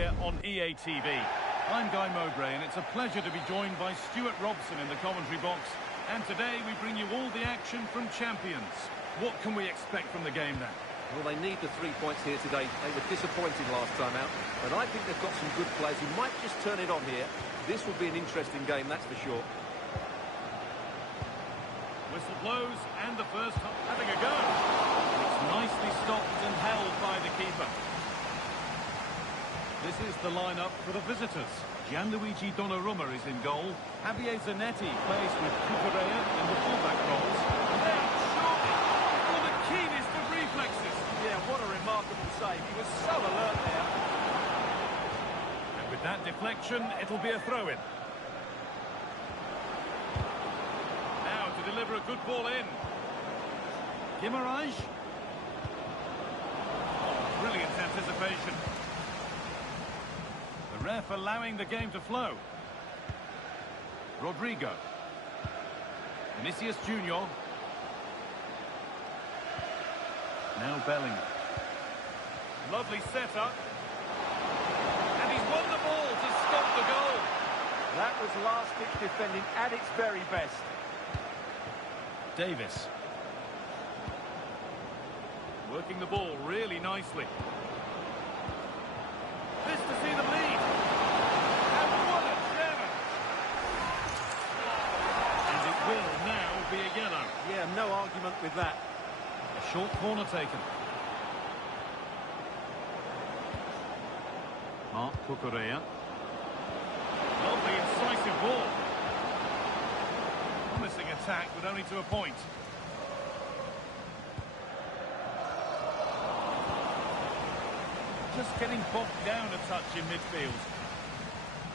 here on EA TV. I'm Guy Mowbray, and it's a pleasure to be joined by Stuart Robson in the commentary box. And today we bring you all the action from Champions. What can we expect from the game then? Well, they need the 3 points here today. They were disappointed last time out, but I think they've got some good players who might just turn it on here. This will be an interesting game, that's for sure. Whistle blows, and the first half having a go. It's nicely stopped and held by the keeper. This is the lineup for the visitors. Gianluigi Donnarumma is in goal. Javier Zanetti plays with Cucurella in the fullback roles. And then, surely, for the keenest of reflexes. Yeah, what a remarkable save. He was so alert there. And with that deflection, it'll be a throw-in. Now to deliver a good ball in. Guimarães. Oh, brilliant anticipation. The ref allowing the game to flow. Rodrigo. Vinicius Junior. Now Bellingham. Lovely setup. And he's won the ball to stop the goal. That was last-ditch defending at its very best. Davis. Working the ball really nicely. This to see them lead. And what a challenge! And it will now be a yellow. Yeah, no argument with that. A short corner taken. Marc Cucurella. Lovely incisive ball. Promising attack, but only to a point. Just getting bogged down a touch in midfield.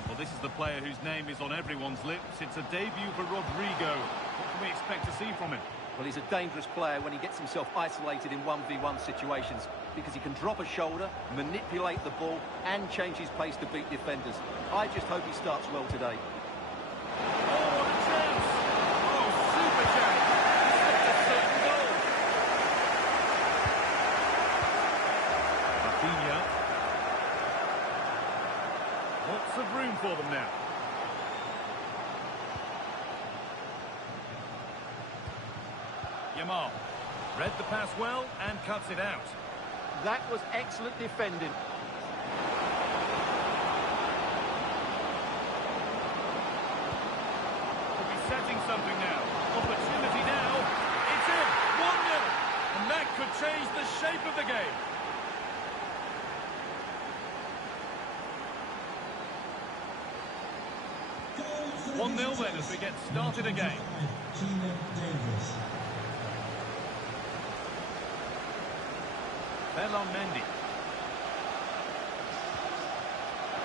Well, this is the player whose name is on everyone's lips. It's a debut for Rodrigo. What can we expect to see from him? Well, he's a dangerous player when he gets himself isolated in 1v1 situations because he can drop a shoulder, manipulate the ball, and change his pace to beat defenders. I just hope he starts well today. Oh, what a chance! Oh, super chance! It's a certain goal. Rafinha. Lots of room for them now. Yamal read the pass well and cuts it out. That was excellent defending. Could be setting something now. Opportunity now. It's in. 1-0. And that could change the shape of the game. One 0 then as we get started again. Ferland Mendy.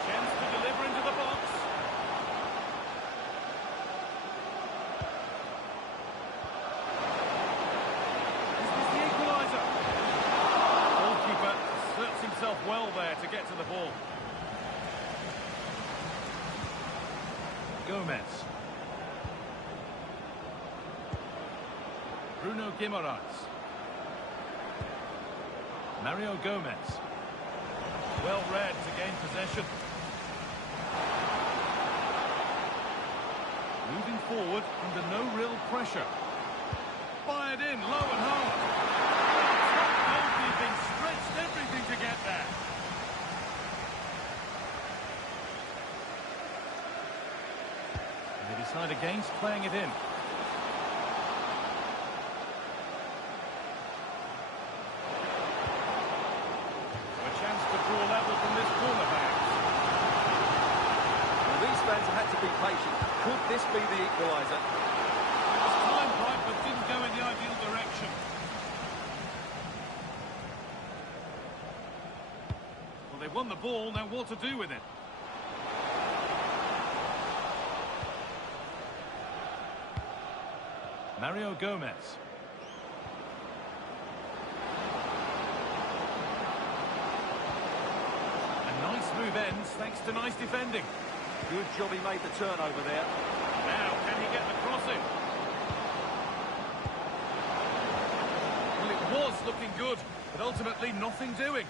Chance to deliver into the box. Is this the equaliser? Goalkeeper asserts himself well there to get to the ball. Gomez. Bruno Guimarães. Mario Gomez. Well read to gain possession. Moving forward under no real pressure. Fired in, low and hard. Top goalkeeping stretched everything to get there. They decide against playing it in. A chance to draw level from this corner, perhaps. Well, these fans have had to be patient. Could this be the equaliser? It was timed right, but didn't go in the ideal direction. Well, they've won the ball, now what to do with it? Mario Gomez. A nice move ends thanks to nice defending. Good job he made the turnover there. Now, can he get the crossing? Well, it was looking good, but ultimately nothing doing.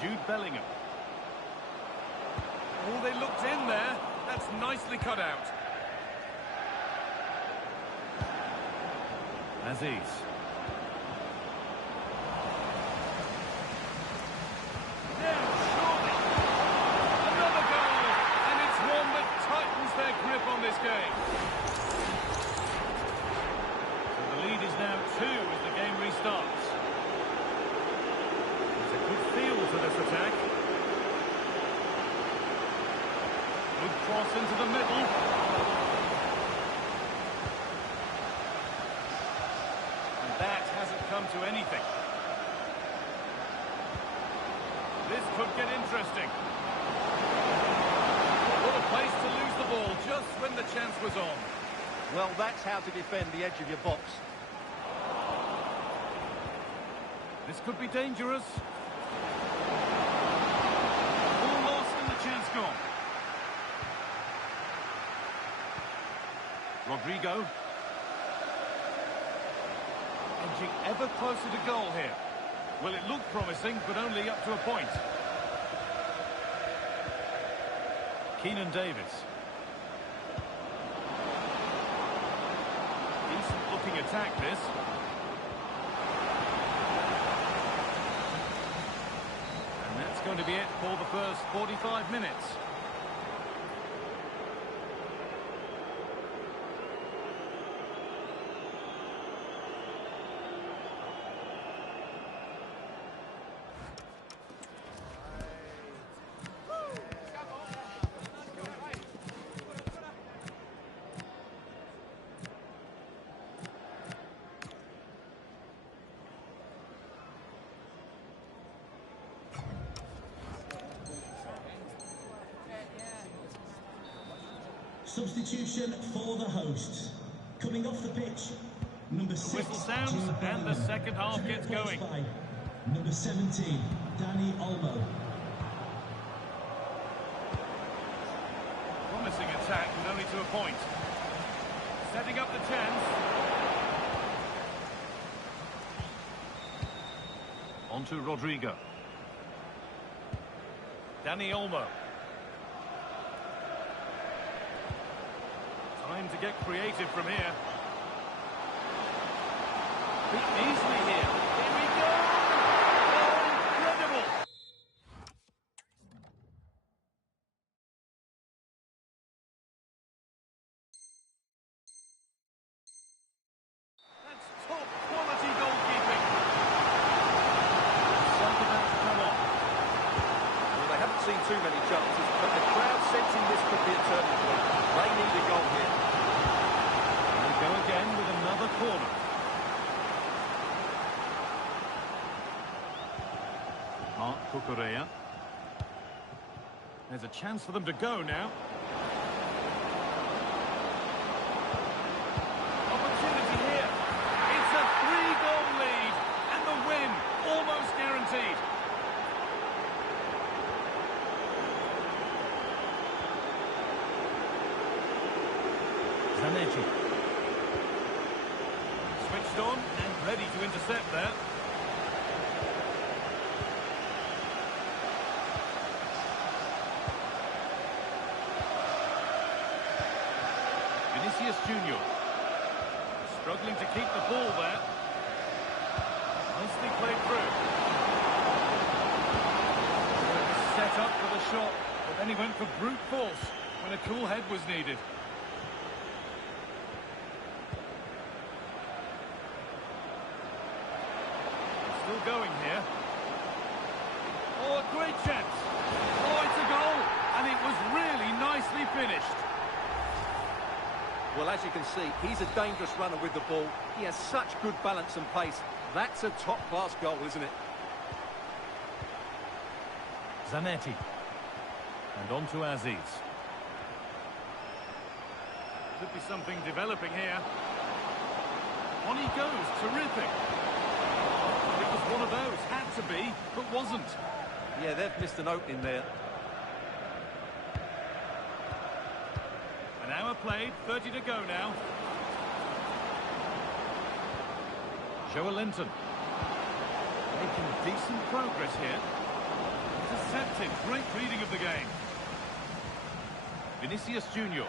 Jude Bellingham. Oh, they looked in there. That's nicely cut out. Aziz. Now, surely. Another goal. And it's one that tightens their grip on this game. So the lead is now 2 as the game restarts. There's a good feel to this attack. Good cross into the middle. And that hasn't come to anything. This could get interesting. What a place to lose the ball just when the chance was on. Well, that's how to defend the edge of your box. This could be dangerous. All lost and the chance gone. Rodrigo. Edging ever closer to goal here. Well, it looked promising, but only up to a point. Keenan Davis. Decent looking attack, this. And that's going to be it for the first 45 minutes. Substitution for the hosts. Coming off the pitch, number 6. The whistle sounds and the second half gets going. Number 17, Dani Olmo. Promising attack, but only to a point. Setting up the chance. On to Rodrigo. Dani Olmo. Time to get creative from here. Beaten easily here. Here we go! Oh, incredible! That's top quality goalkeeping. Something that's come on. Well, they haven't seen too many chances, but the crowd sensing this could be a turning point. They need a goal here. And we go again with another corner. Mark Cucurella. There's a chance for them to go now. Opportunity here. It's a 3-goal lead. And the win almost guaranteed. Zanetti. Switched on and ready to intercept there. Vinicius Junior. Struggling to keep the ball there. Nicely played through. Set up for the shot, but then he went for brute force when a cool head was needed. Still going here. Oh, a great chance. Oh, it's a goal, and it was really nicely finished. Well, as you can see, he's a dangerous runner with the ball. He has such good balance and pace. That's a top-class goal, isn't it? Zanetti. And on to Aziz. Could be something developing here. On he goes. Terrific. It was one of those. Had to be, but wasn't. Yeah, they've missed an opening there. An hour played, 30 to go now. Joe Linton. Making decent progress here. intercepted. Great reading of the game. Vinicius Junior.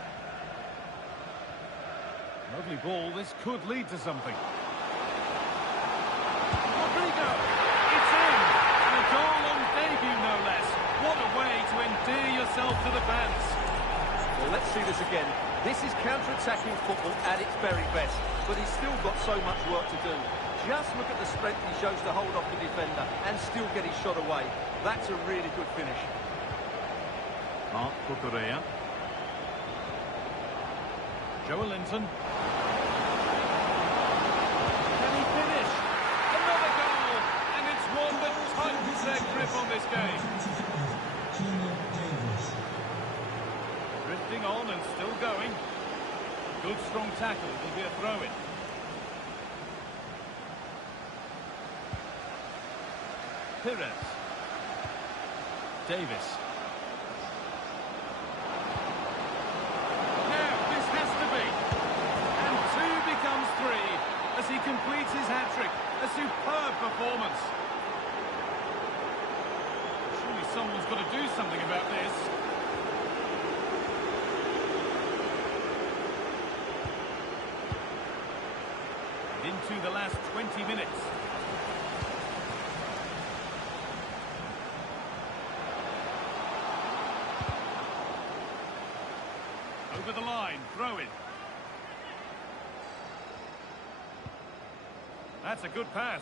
Lovely ball. This could lead to something. Rodrigo. It's in. And a goal on debut, no less. What a way to endear yourself to the fans. Well, let's see this again. This is counter-attacking football at its very best, but he's still got so much work to do. Just look at the strength he shows to hold off the defender and still get his shot away. That's a really good finish. Marc Cucurella. Joe Linton. Can he finish? Another goal! And it's one that tightens their grip on this game. Drifting on and still going. Good strong tackle. Will be a throw-in. Pires. Davis. Now, this has to be. And 2 becomes 3 as he completes his hat-trick. A superb performance. Surely someone's got to do something about this. Into the last 20 minutes. Over the line, throw it. That's a good pass.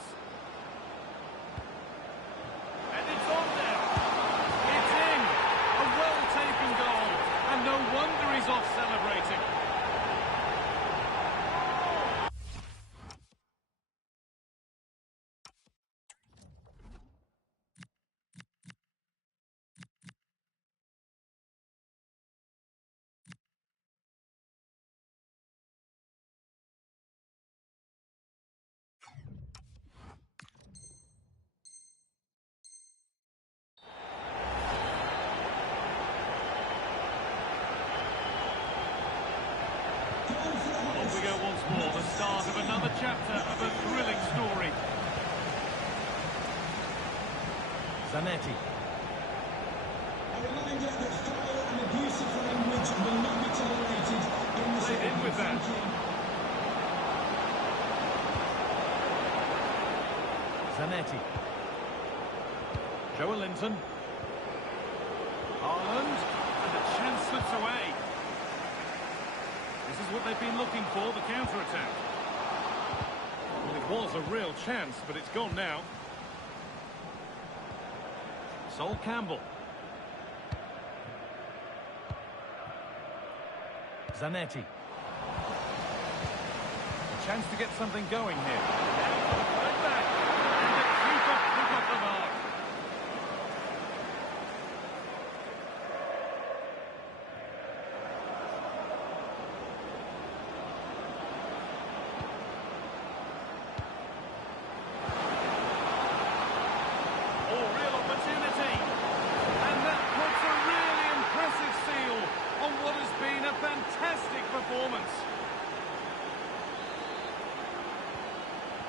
And it's on there. It's in. A well-taken goal. And no wonder he's off celebrating. On we go once more, the start of another chapter of a thrilling story. Zanetti. A reminder that foul and abusive language will not be tolerated in the Played in with that. Zanetti. Joe Linton. Haaland. And the chance slips away. This is what they've been looking for, the counter-attack. Well, it was a real chance, but it's gone now. Sol Campbell. Zanetti. A chance to get something going here. Right back. And the keeper took off the mark. Fantastic performance.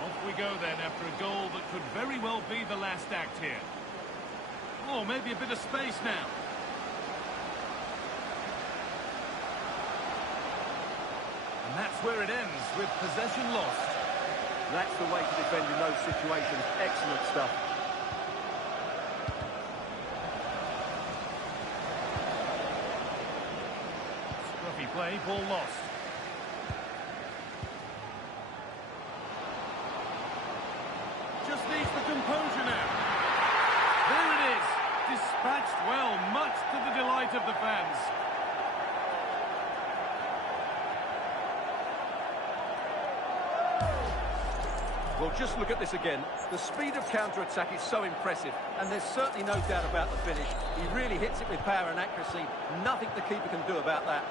Off we go then after a goal that could very well be the last act here. Oh, maybe a bit of space now. And that's where it ends, with possession lost. That's the way to defend in those situations. Excellent stuff. Play, ball lost. Just needs the composure now. There it is. Dispatched well, much to the delight of the fans. Well, just look at this again. The speed of counter-attack is so impressive, and there's certainly no doubt about the finish. He really hits it with power and accuracy. Nothing the keeper can do about that.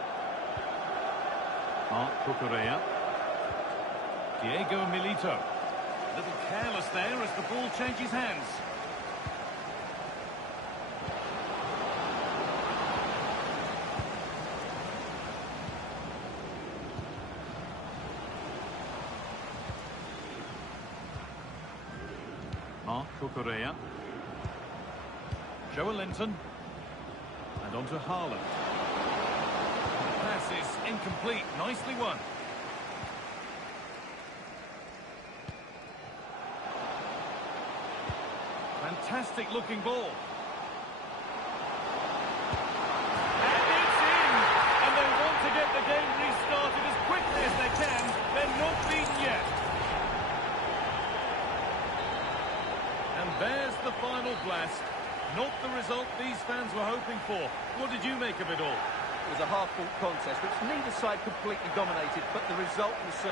Marc Cucurella. Diego Milito. A little careless there as the ball changes hands. Marc Cucurella. Linton. And on to Haaland. The pass is incomplete. Nicely won. Fantastic looking ball. And it's in! And they want to get the game restarted as quickly as they can. They're not beaten yet. And there's the final blast. Not the result these fans were hoping for. What did you make of it all? It was a half-fought contest, which neither side completely dominated, but the result was...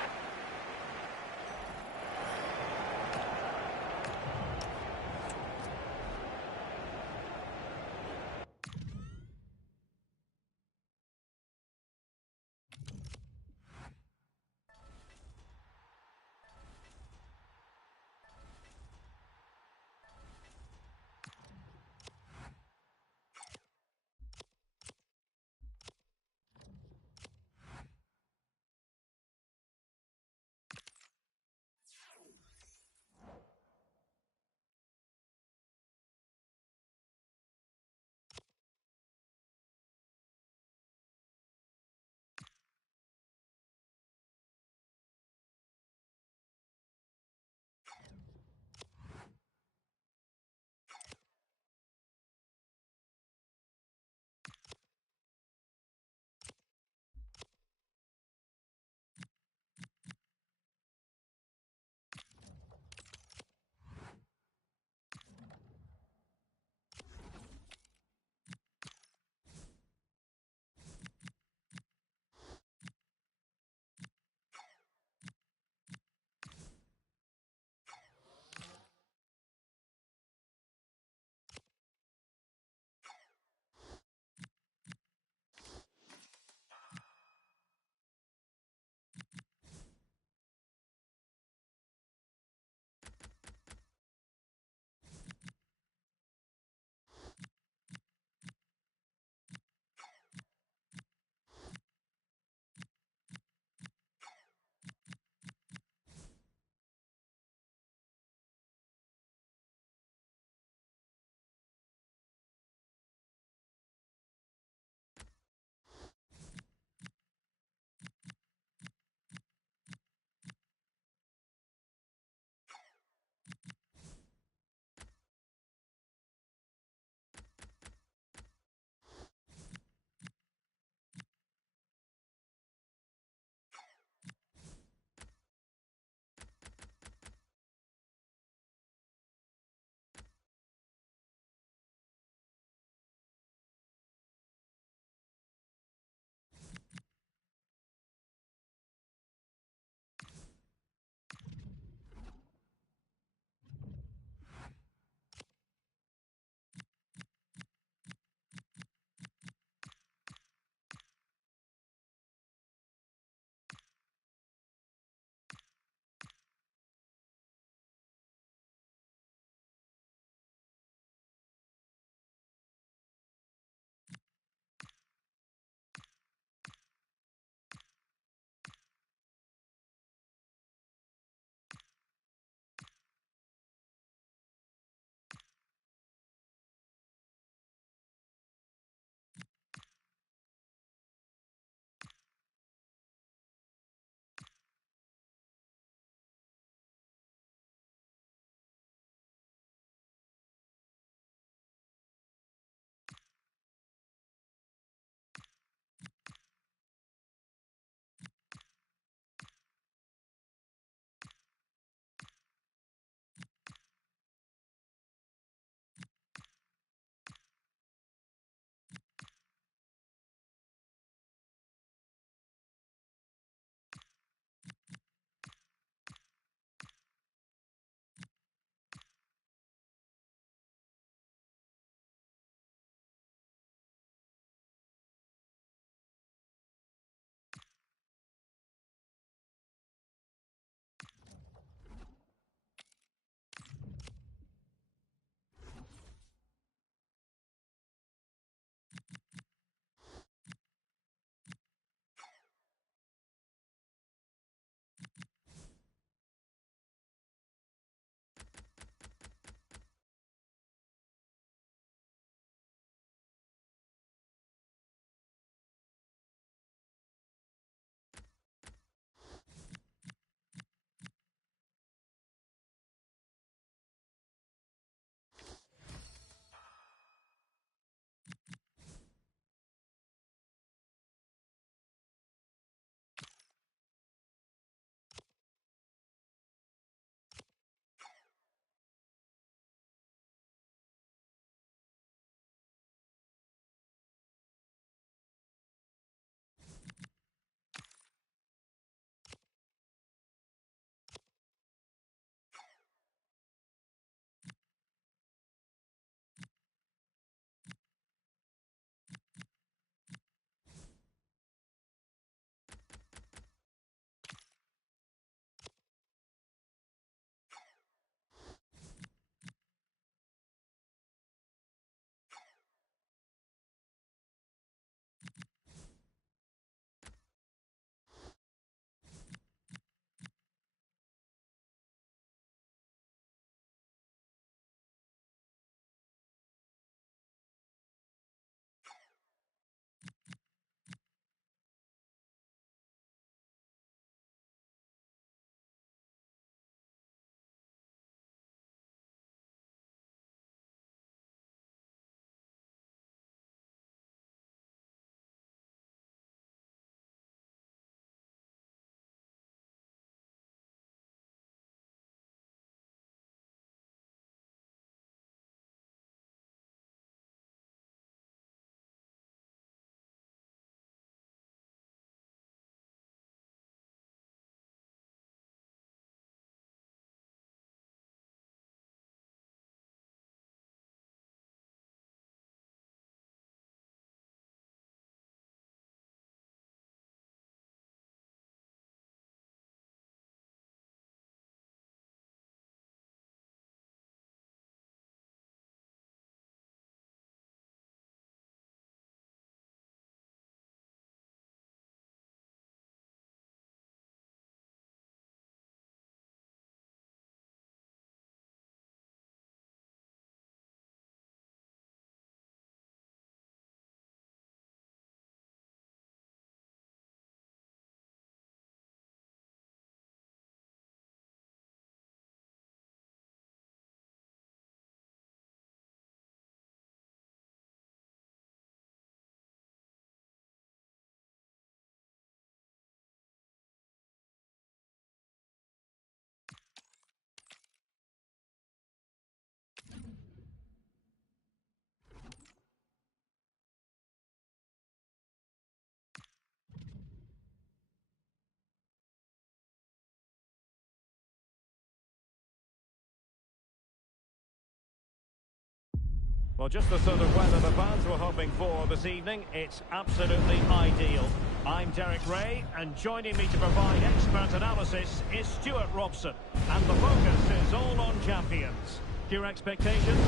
Well, just the sort of weather the fans were hoping for this evening. It's absolutely ideal. I'm Derek Ray, and joining me to provide expert analysis is Stuart Robson. And the focus is all on champions. Your expectations?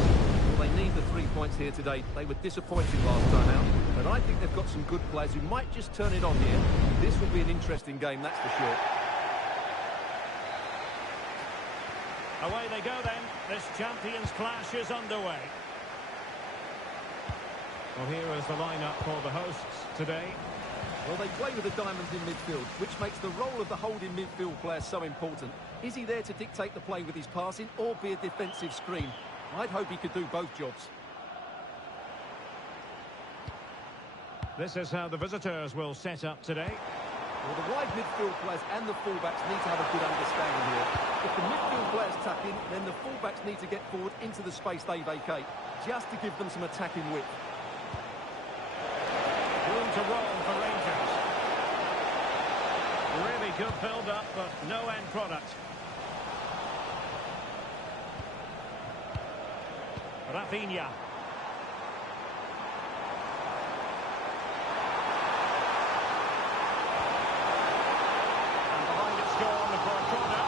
Well, they need the 3 points here today. They were disappointing last time out, but I think they've got some good players who might just turn it on here. This will be an interesting game, that's for sure. Away they go then. This champions clash is underway. Well, here is the lineup for the hosts today. Well, they play with the diamonds in midfield, which makes the role of the holding midfield player so important. Is he there to dictate the play with his passing or be a defensive screen? I'd hope he could do both jobs. This is how the visitors will set up today. Well, the wide midfield players and the fullbacks need to have a good understanding here. If the midfield players tuck in, then the fullbacks need to get forward into the space they vacate, just to give them some attacking width. Room to roll for Rangers. Really good build-up, but no end product. Rafinha. And behind it's gone for a corner.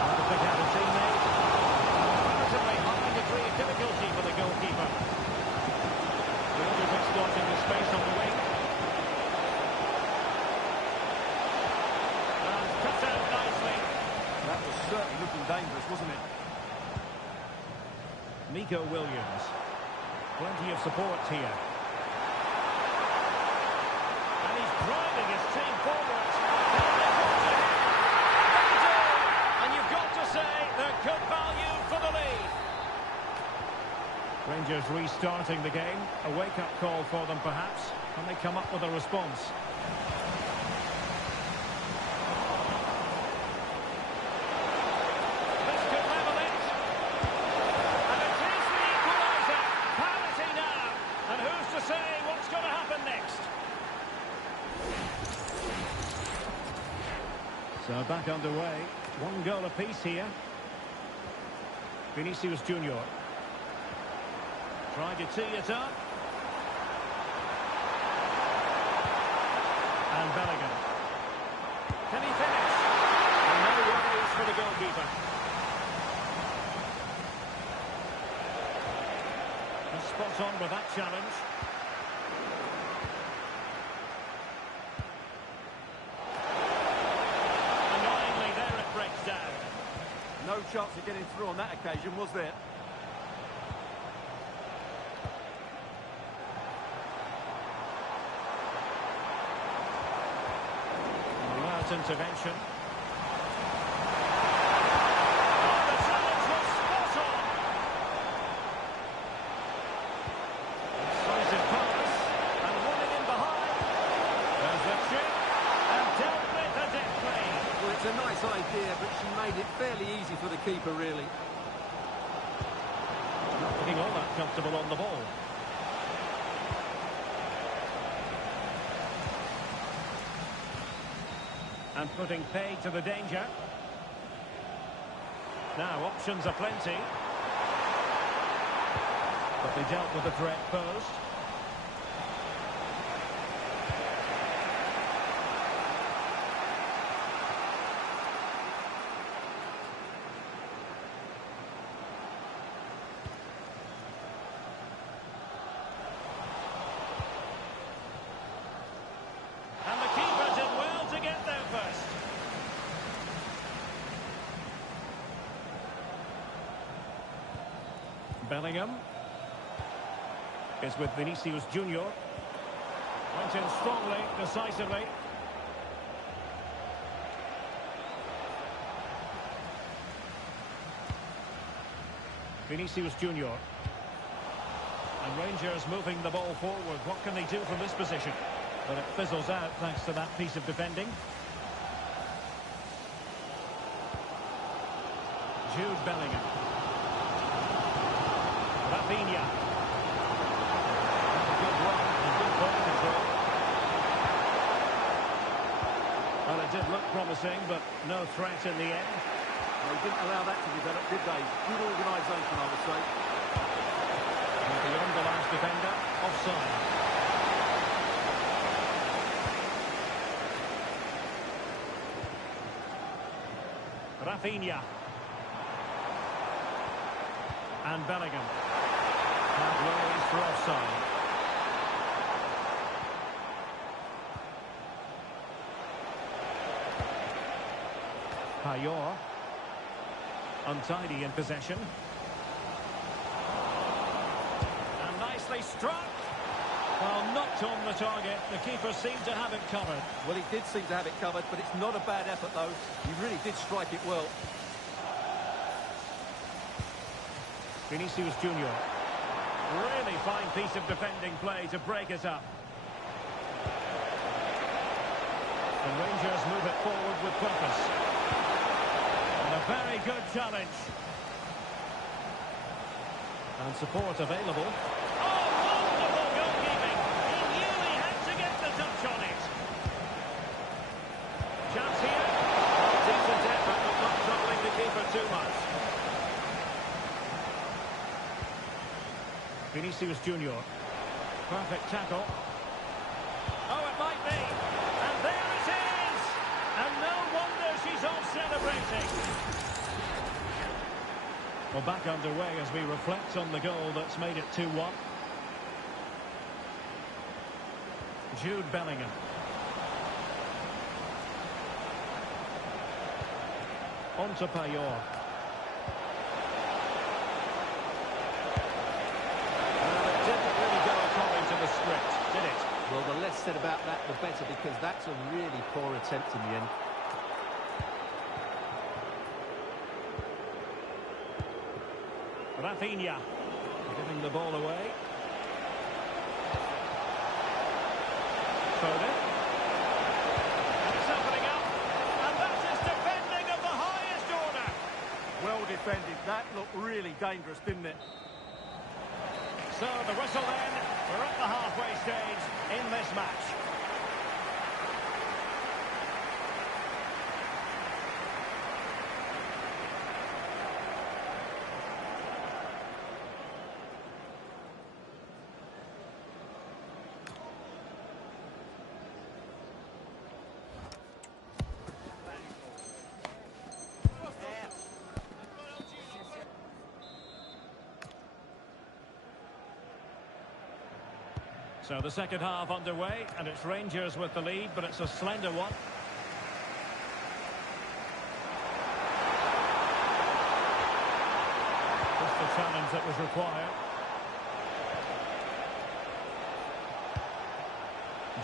And to pick out a teammate. Relatively high degree of difficulty for the goalkeeper. Rangers exploiting the space on the wing. And cut out nicely. That was certainly looking dangerous, wasn't it? Nico Williams. Plenty of support here. And he's driving his team forward. And you've got to say they're good value for the lead. Rangers restarting the game. A wake-up call for them, perhaps. Can they come up with a response? This could level it. And it is the equaliser. Parity now. And who's to say what's going to happen next? So back underway. One goal apiece here. Vinicius Junior. Trying to tee it up. And Bellingham. Can he finish? And no worries for the goalkeeper. He's spot on with that challenge. Annoyingly, there it breaks down. No chance of getting through on that occasion, was there? Intervention. Oh, the challenge was spot on. Decisive pass and running in behind. There's the chip and dealt with adeptly. Well, it's a nice idea, but she made it fairly easy for the keeper, really. Not looking all that comfortable on the ball. And putting pay to the danger. Now, options are plenty. But they dealt with the threat posed. And the keeper did well to get there first. Bellingham is with Vinicius Junior. Went in strongly, decisively. Vinicius Junior. And Rangers moving the ball forward. What can they do from this position? But it fizzles out thanks to that piece of defending. Jude Bellingham. Rafinha. Good run and good ball control. Well, it did look promising, but no threat in the end. Well, They didn't allow that to develop, did they? Good organisation, I would say. And beyond the last defender, offside. Rafinha. And Bellingham. That ways for offside. Payor. Untidy in possession. And nicely struck. Well, knocked on the target. The keeper seemed to have it covered. Well, he did seem to have it covered, but it's not a bad effort, though. He really did strike it well. Vinicius Junior. Really fine piece of defending play to break it up. The Rangers move it forward with purpose. And a very good challenge. And support available. Oh, wonderful goalkeeping! He knew he had to get the touch on it. Chance here. Decent effort, but not troubling the keeper too much. Vinicius Junior. Perfect tackle. Oh, it might be. And there it is! And no wonder she's off celebrating. Well, back underway as we reflect on the goal that's made it 2-1. Jude Bellingham. On to Payor. Script, did it? Well, the less said about that, the better, because that's a really poor attempt in the end. Rafinha giving the ball away. Foden. And it's opening up. And that is defending of the highest order. Well defended. That looked really dangerous, didn't it? So the whistle then. We're at the halfway stage in this match. So the second half underway, and it's Rangers with the lead, but it's a slender one. Just the challenge that was required.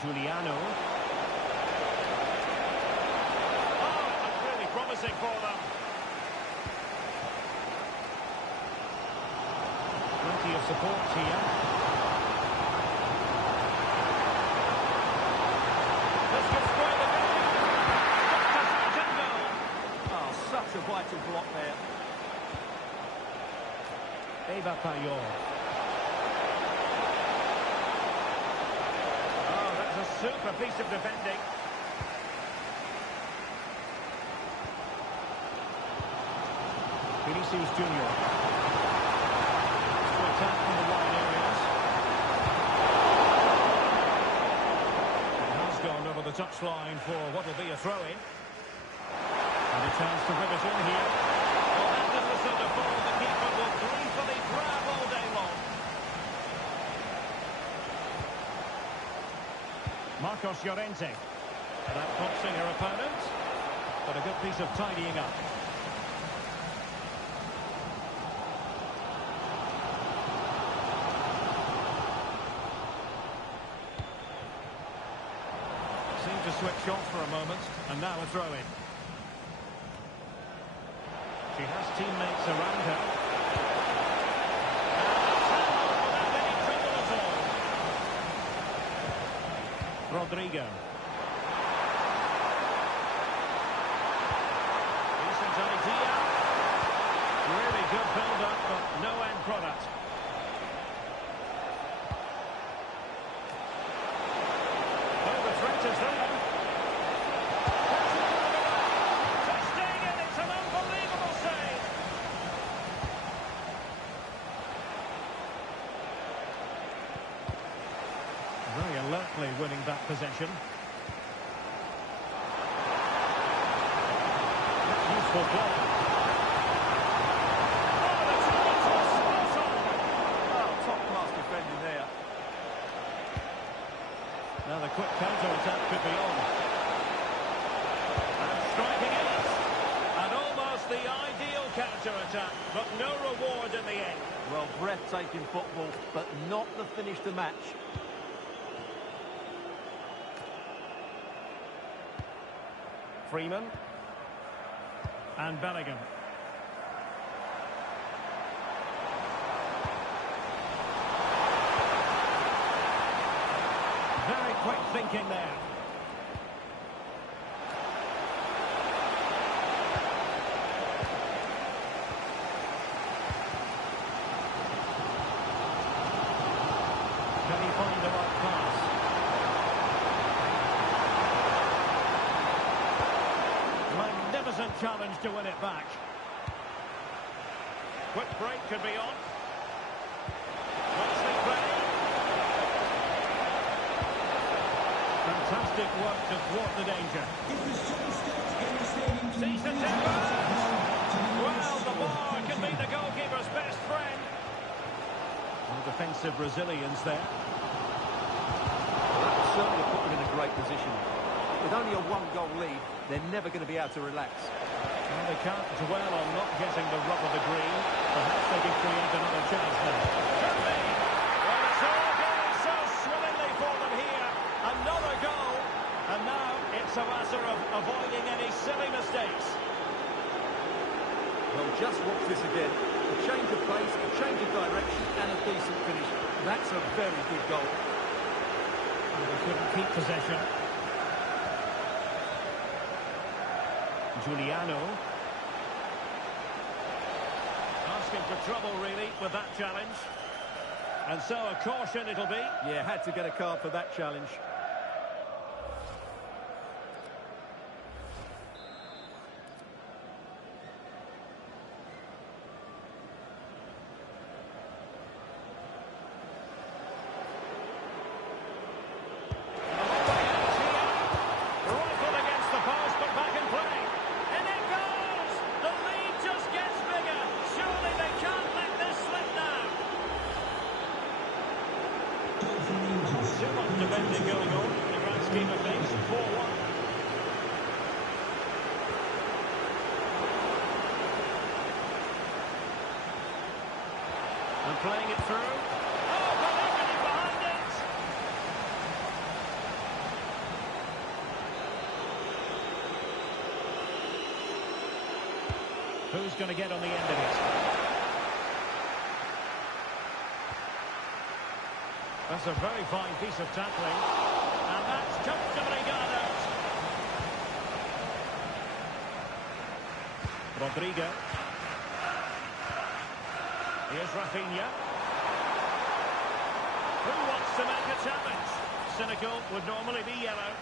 Giuliano. Oh, that's really promising for them. Plenty of support here. Such a vital block there. Eva Payor. Oh, that's a super piece of defending. Vinicius Junior. To attack from the wide areas. It has gone over the touchline for what will be a throw-in. And a chance to whip it in here. Well, that is the sort of ball the keeper will gleefully grab all day long. Marcos Llorente. That boxing her opponent. But a good piece of tidying up. Seemed to switch off for a moment. And now a throw-in. She has teammates around her. Without any trouble at all. Rodrigo. Decent idea. Really good build-up, but no end product. Oh, the threat is there. Testing, and it's an unbelievable save. exactly winning that possession. Useful ball. Oh, the challenge was spot on. Oh, top-class defending there. Now the quick counter-attack could be on. And striking it. And almost the ideal counter-attack, but no reward in the end. Well, breathtaking football, but not the finish to match. Freeman. And Bellingham. Very quick thinking there. Can he find the right pass? Magnificent challenge to win it back. Quick break could be on. Nicely played. Fantastic work to thwart the danger. Sees the timbers. Well, the bar can be the goalkeeper's best friend. And defensive resilience there. That will certainly put them in a great position. With only a one-goal lead, they're never going to be able to relax. Well, they can't dwell on not getting the rub of the green. Perhaps they can create another chance now. Could be. Well, it's all going so swimmingly for them here. Another goal. And now it's a matter of avoiding any silly mistakes. Well, just watch this again. A change of pace, a change of direction, and a decent finish. That's a very good goal. And they couldn't keep possession. Giuliano. Asking for trouble, really, with that challenge. And so a caution it'll be. Yeah, had to get a card for that challenge. Defending going on in the grand scheme of things. 4-1. And playing it through. Oh, Pellegrini behind it. Who's going to get on the end of it? That's a very fine piece of tackling. And that's comfortably got out. Rodrigo. Here's Rafinha. Who wants to make a challenge? Cynical would normally be yellow.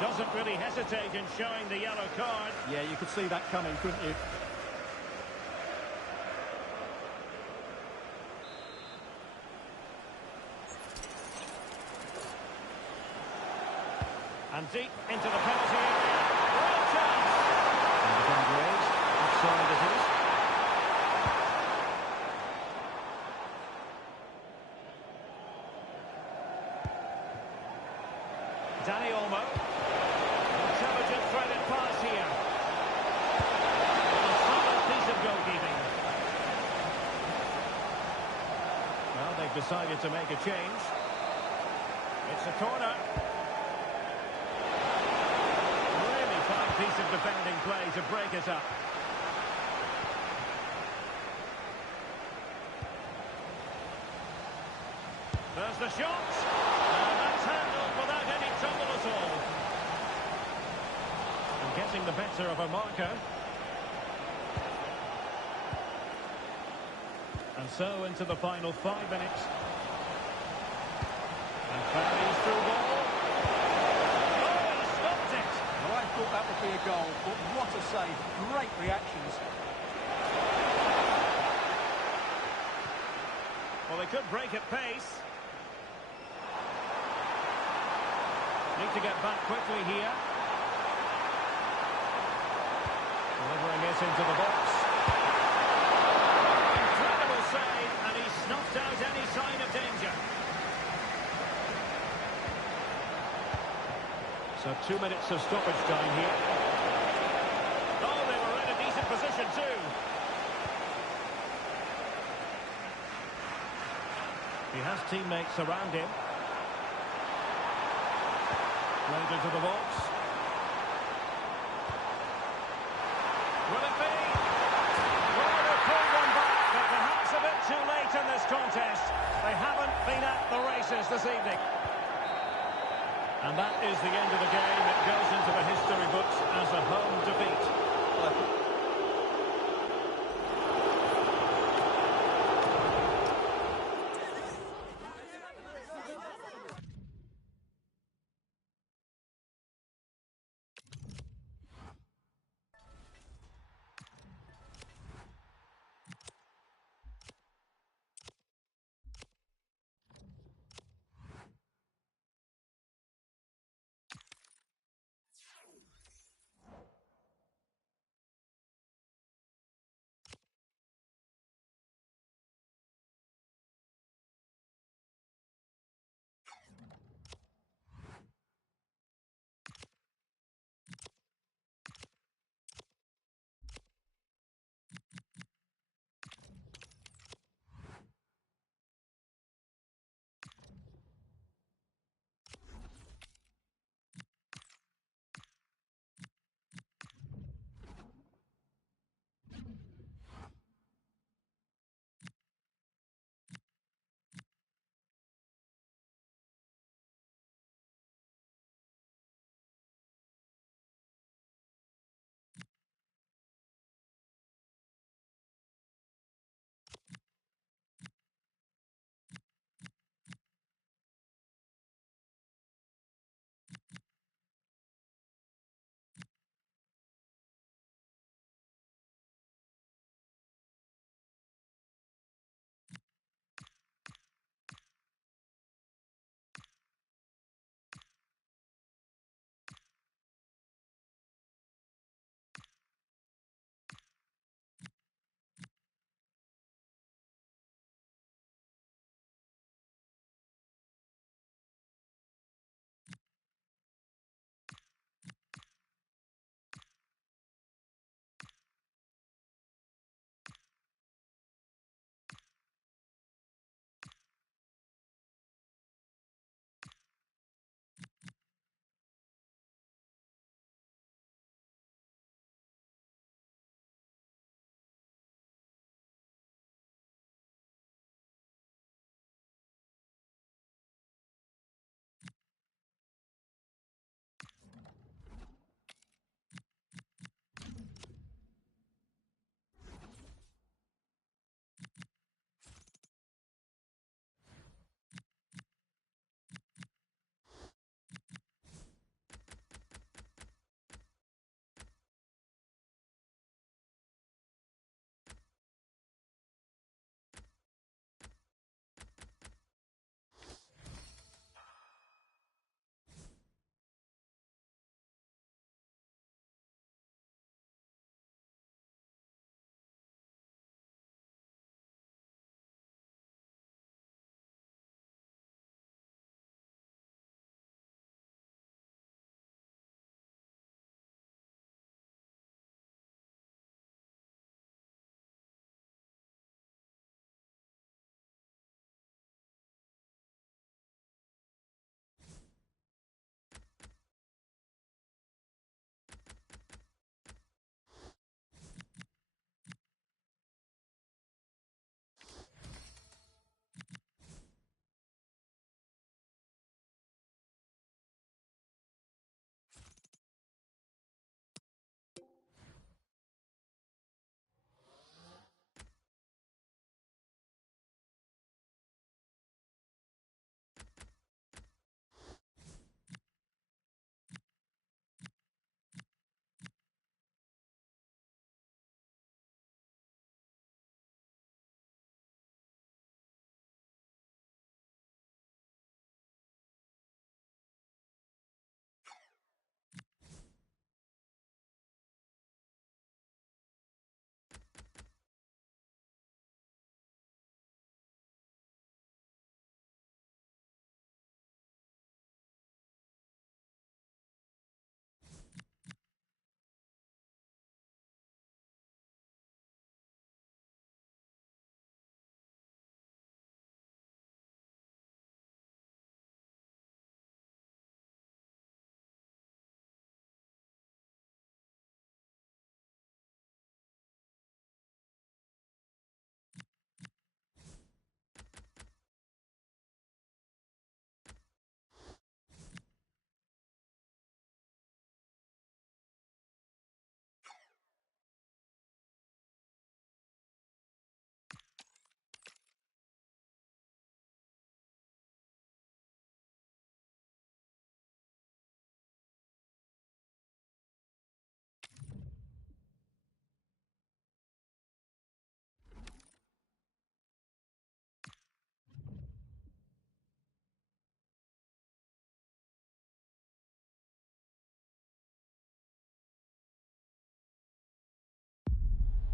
Doesn't really hesitate in showing the yellow card. Yeah, you could see that coming, couldn't you? And deep into the penalty area. Real chance! And the defender is. Offside it is. Dani Olmo. Intelligent threaded pass here. A solid piece of goalkeeping. Well, they've decided to make a change. It's a corner. Piece of defending play to break it up. There's the shot. And that's handled without any trouble at all. And getting the better of a marker. And so into the final 5 minutes. And Ferry's through ball. I thought that would be a goal, but what a save. Great reactions. Well, they could break at pace. Need to get back quickly here. Delivering it into the box. Incredible save, and he snuffed out any sign of danger. So 2 minutes of stoppage time here. Oh, they were in a decent position too. He has teammates around him. Played into the box. Will it be? Well, they've pulled one back, but perhaps a bit too late in this contest. They haven't been at the races this evening. And that is the end of the game. It goes into the history books as a home defeat.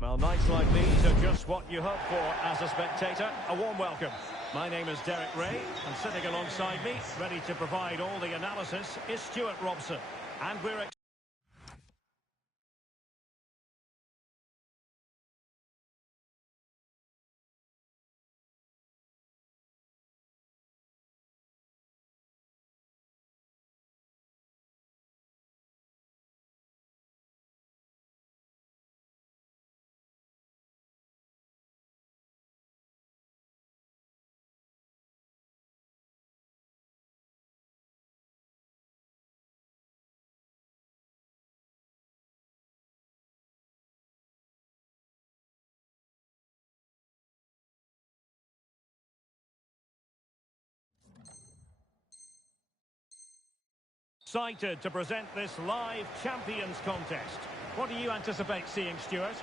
Well, nights like these are just what you hope for as a spectator. A warm welcome. My name is Derek Ray, and sitting alongside me, ready to provide all the analysis, is Stuart Robson. And we're excited to present this live Champions contest. What do you anticipate seeing, Stuart?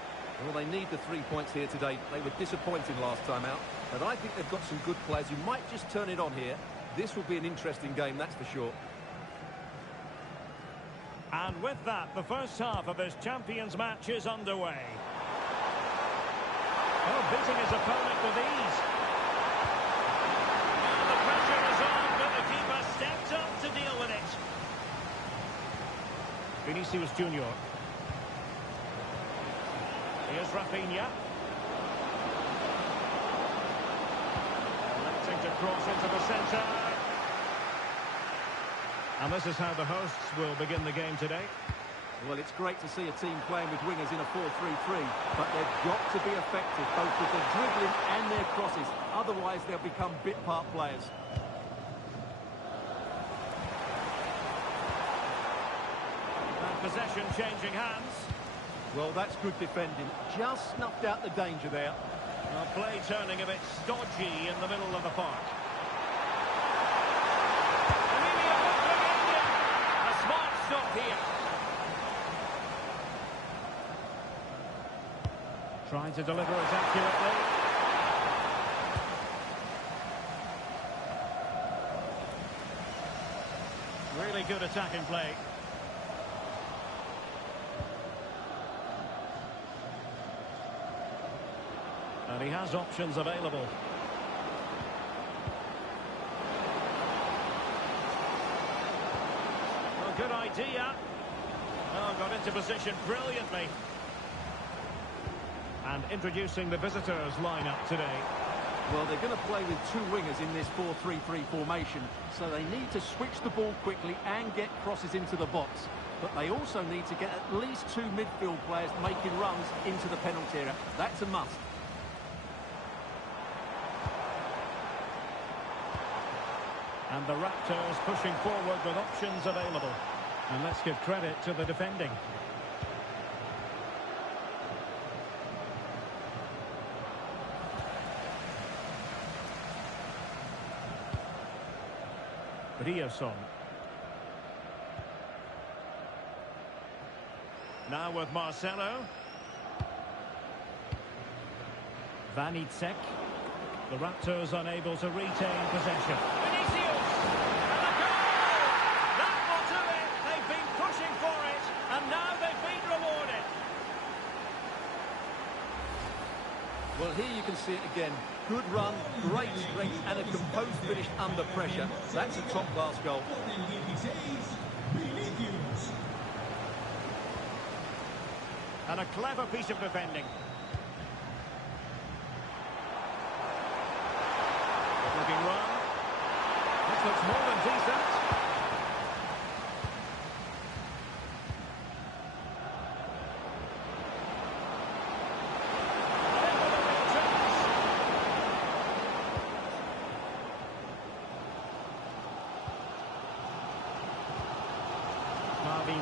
Well, they need the 3 points here today. They were disappointing last time out, but I think they've got some good players who might just turn it on here. This will be an interesting game, that's for sure. And with that, the first half of this Champions match is underway. Oh, beating his opponent with ease. Now the pressure is on, but the keeper steps up to deal with it. Vinicius Junior. Here's Rafinha. Electing to cross into the centre. And this is how the hosts will begin the game today. Well, it's great to see a team playing with wingers in a 4-3-3, but they've got to be effective, both with their dribbling and their crosses. Otherwise, they'll become bit-part players. Possession changing hands. Well, that's good defending. Just snuffed out the danger there. Well, play turning a bit stodgy in the middle of the park. A smart stop here. Trying to deliver it accurately. Really good attacking play. And he has options available. Well, good idea. Oh, got into position brilliantly. And introducing the visitors lineup today. Well, they're going to play with two wingers in this 4-3-3 formation, so they need to switch the ball quickly and get crosses into the box. But they also need to get at least two midfield players making runs into the penalty area. That's a must. And the Raptors pushing forward with options available. And let's give credit to the defending. Rioson. Now with Marcelo. Vanitsek. The Raptors unable to retain possession. Vinicius! And a goal! That will do it! They've been pushing for it, and now they've been rewarded. Well, here you can see it again. Good run, great strength, and a composed finish under pressure. That's a top-class goal. And a clever piece of defending. Looking run. This looks more than decent.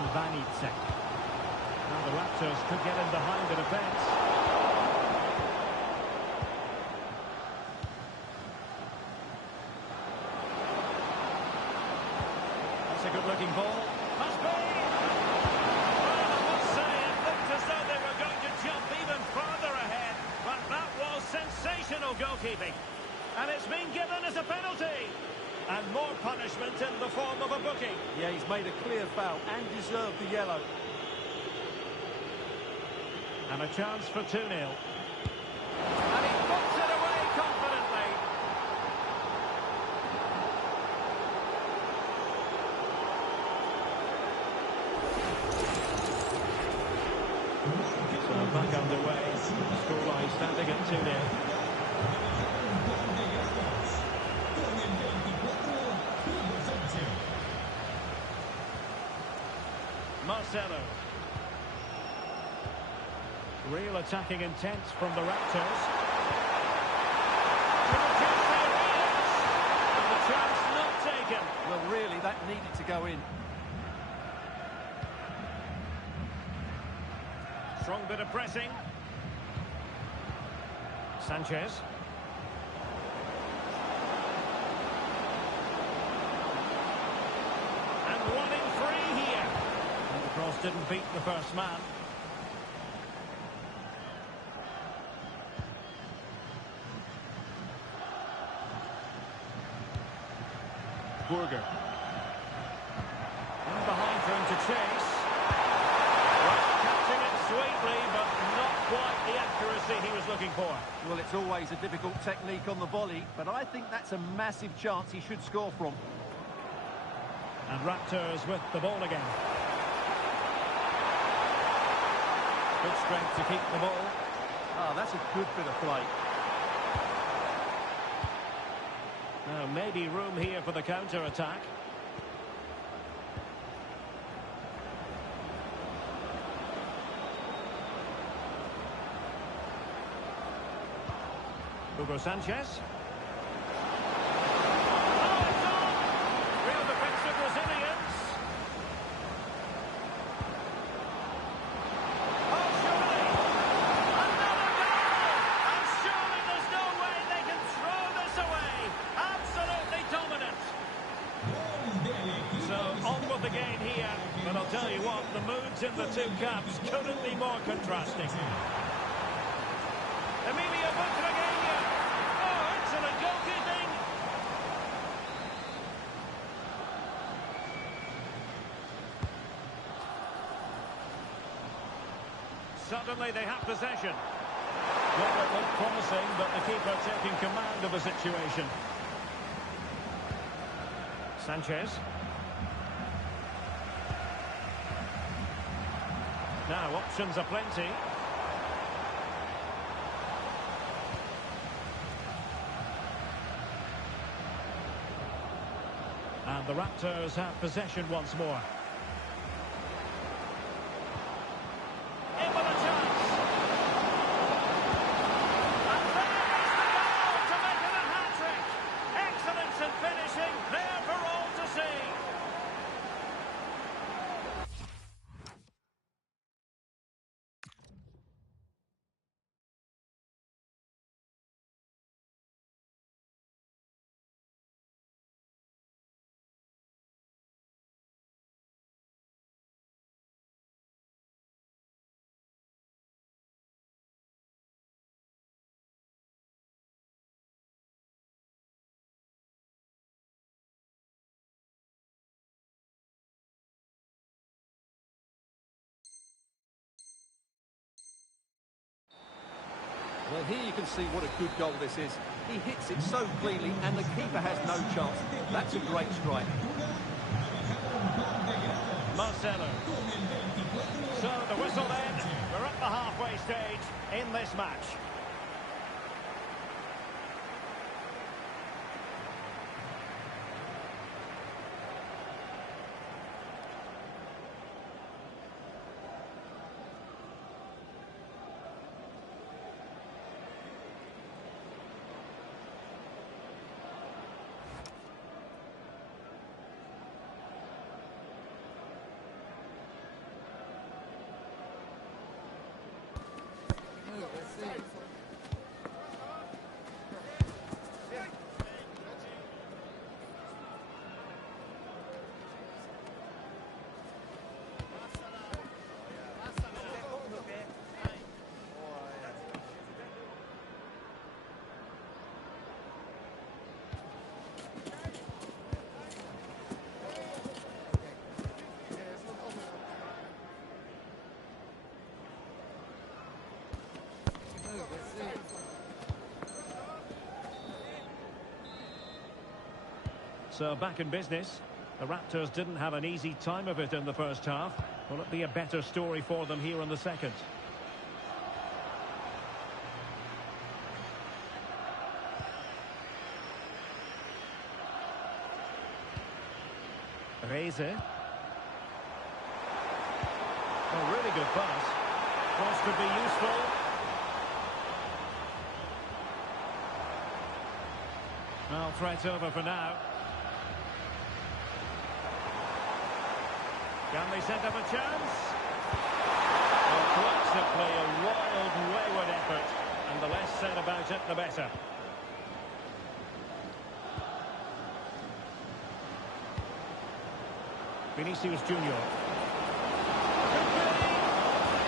Vanitsek. Now the Raptors could get in behind the defence. That's a good-looking ball. Must be! Well, I must say, it looked as though they were going to jump even further ahead. But that was sensational goalkeeping. And it's been given as a penalty. And more punishment in the form of a booking. Yeah, he's made a clear foul and deserved the yellow. And a chance for 2-0. And he puts it away confidently. So back underway. Scoreline standing at 2-0. Marcelo. Real attacking intent from the Raptors. And the chance not taken. Well, really, that needed to go in. Strong bit of pressing. Sanchez. And running free here. And the cross didn't beat the first man. Burger. In behind for him to chase. Well, catching it sweetly, but not quite the accuracy he was looking for. Well, it's always a difficult technique on the volley, but I think that's a massive chance he should score from. And Raptors with the ball again. Good strength to keep the ball. Ah, that's a good bit of play. Now, maybe room here for the counter-attack. Hugo Sanchez. Oh, it's on! Real defensive resilience. Oh, surely! Another goal! And surely there's no way they can throw this away. Absolutely dominant. So, on with the game here. But I'll tell you what, the moods in the two camps couldn't be more contrasting. Emilio Butragueño. Oh, excellent goalkeeping. Suddenly they have possession. Well, it looked promising, but the keeper taking command of the situation. Sanchez. Now, options are plenty. And the Raptors have possession once more. In with a chance. And there is the goal to make it a hat-trick. Excellence in finishing, there for all to see. Well, here you can see what a good goal this is. He hits it so cleanly, and the keeper has no chance. That's a great strike. Marcelo. So the whistle then. We're at the halfway stage in this match. So back in business. The Raptors didn't have an easy time of it in the first half. Will it be a better story for them here in the second? Reze. A really good pass. Cross could be useful. Well, threat over for now. Can they set up a chance? Well, classically a wild, wayward effort. And the less said about it, the better. Vinicius Junior. Could be.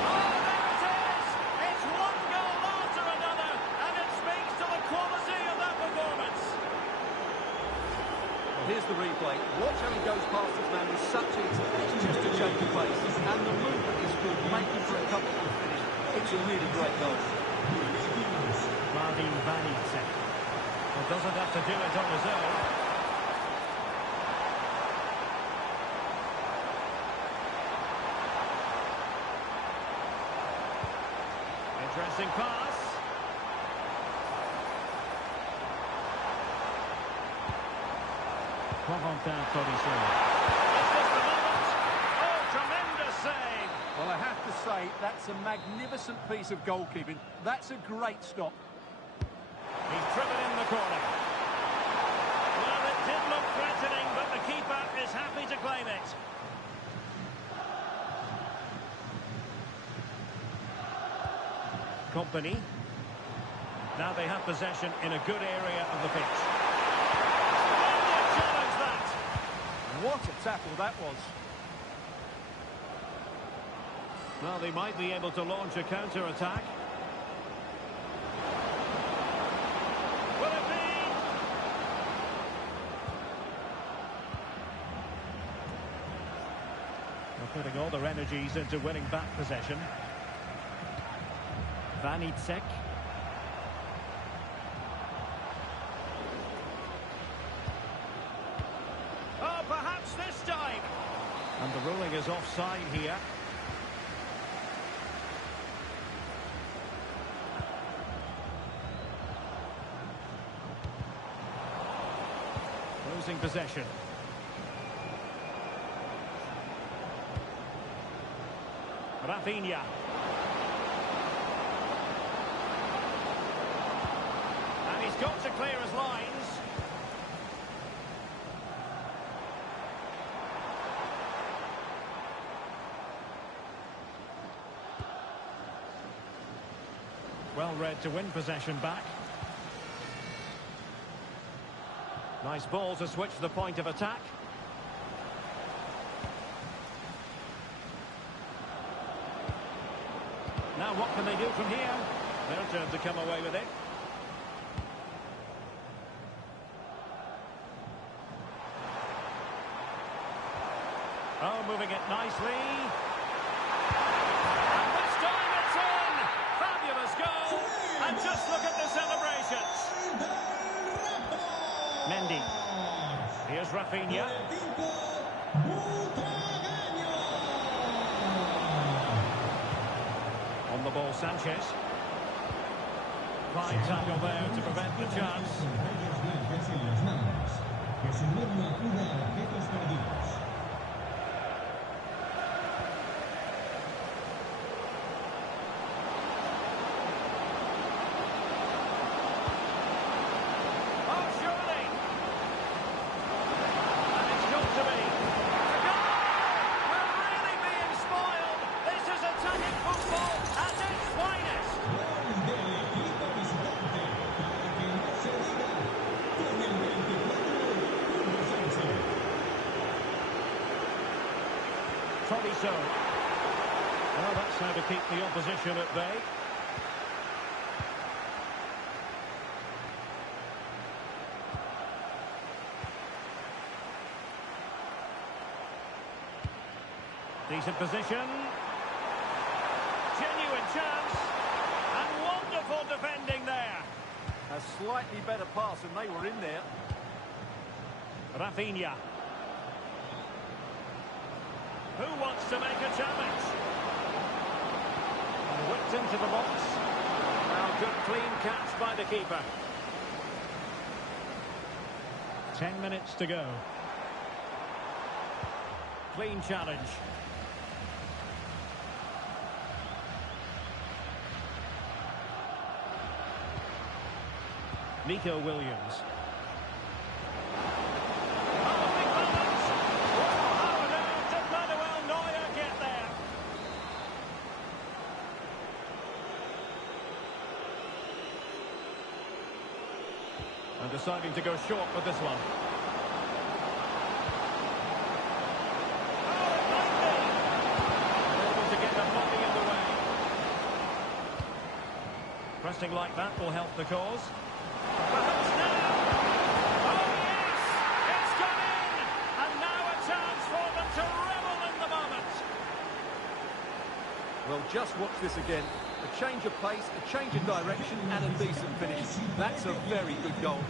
Oh, there it is! It's one goal after another, and it speaks to the quality of that performance. Well, here's the replay. Watch how he goes past his man with such ease. It's just a change of pace, and the movement is good, making for a comfortable finish. It's a really great goal. Marvin Vanitze. Well, doesn't have to do it on his own. Interesting pass. Corentin Tolisso. Is this the moment? Oh, tremendous save. Well, I have to say, that's a magnificent piece of goalkeeping. That's a great stop. He's driven in the corner. Well, it did look threatening, but the keeper is happy to claim it. Company. Now they have possession in a good area of the pitch. Challenge that. What a tackle that was. Well, they might be able to launch a counter-attack. Will it be? They're putting all their energies into winning back possession. Vanitze. Oh, perhaps this time. And the ruling is offside here. Losing possession. Rafinha. And he's got to clear his lines. Well read to win possession back. Nice ball to switch the point of attack. Now what can they do from here? Their turn to come away with it. Oh, moving it nicely. And this time it's in! Fabulous goal! And just look at the celebrations. Mendy. Here's Rafinha. On the ball, Sanchez. Fine tackle there to prevent the chance. Tolisso. Well, that's how to keep the opposition at bay. Decent position. Genuine chance. And wonderful defending there. A slightly better pass and they were in there. Rafinha. Who wants to make a challenge? Whipped into the box. Now good clean catch by the keeper. 10 minutes to go. Clean challenge. Nico Williams. Oh, big moment! Oh, how on earth did Manuel Neuer get there? And deciding to go short with this one. Oh, it might be! Able to get the body in the way. Pressing like that will help the cause. Perhaps now. Oh, yes! It's gone in! And now a chance for them to revel in the moment. Well, just watch this again. A change of pace, a change of direction, and a decent finish. That's a very good goal.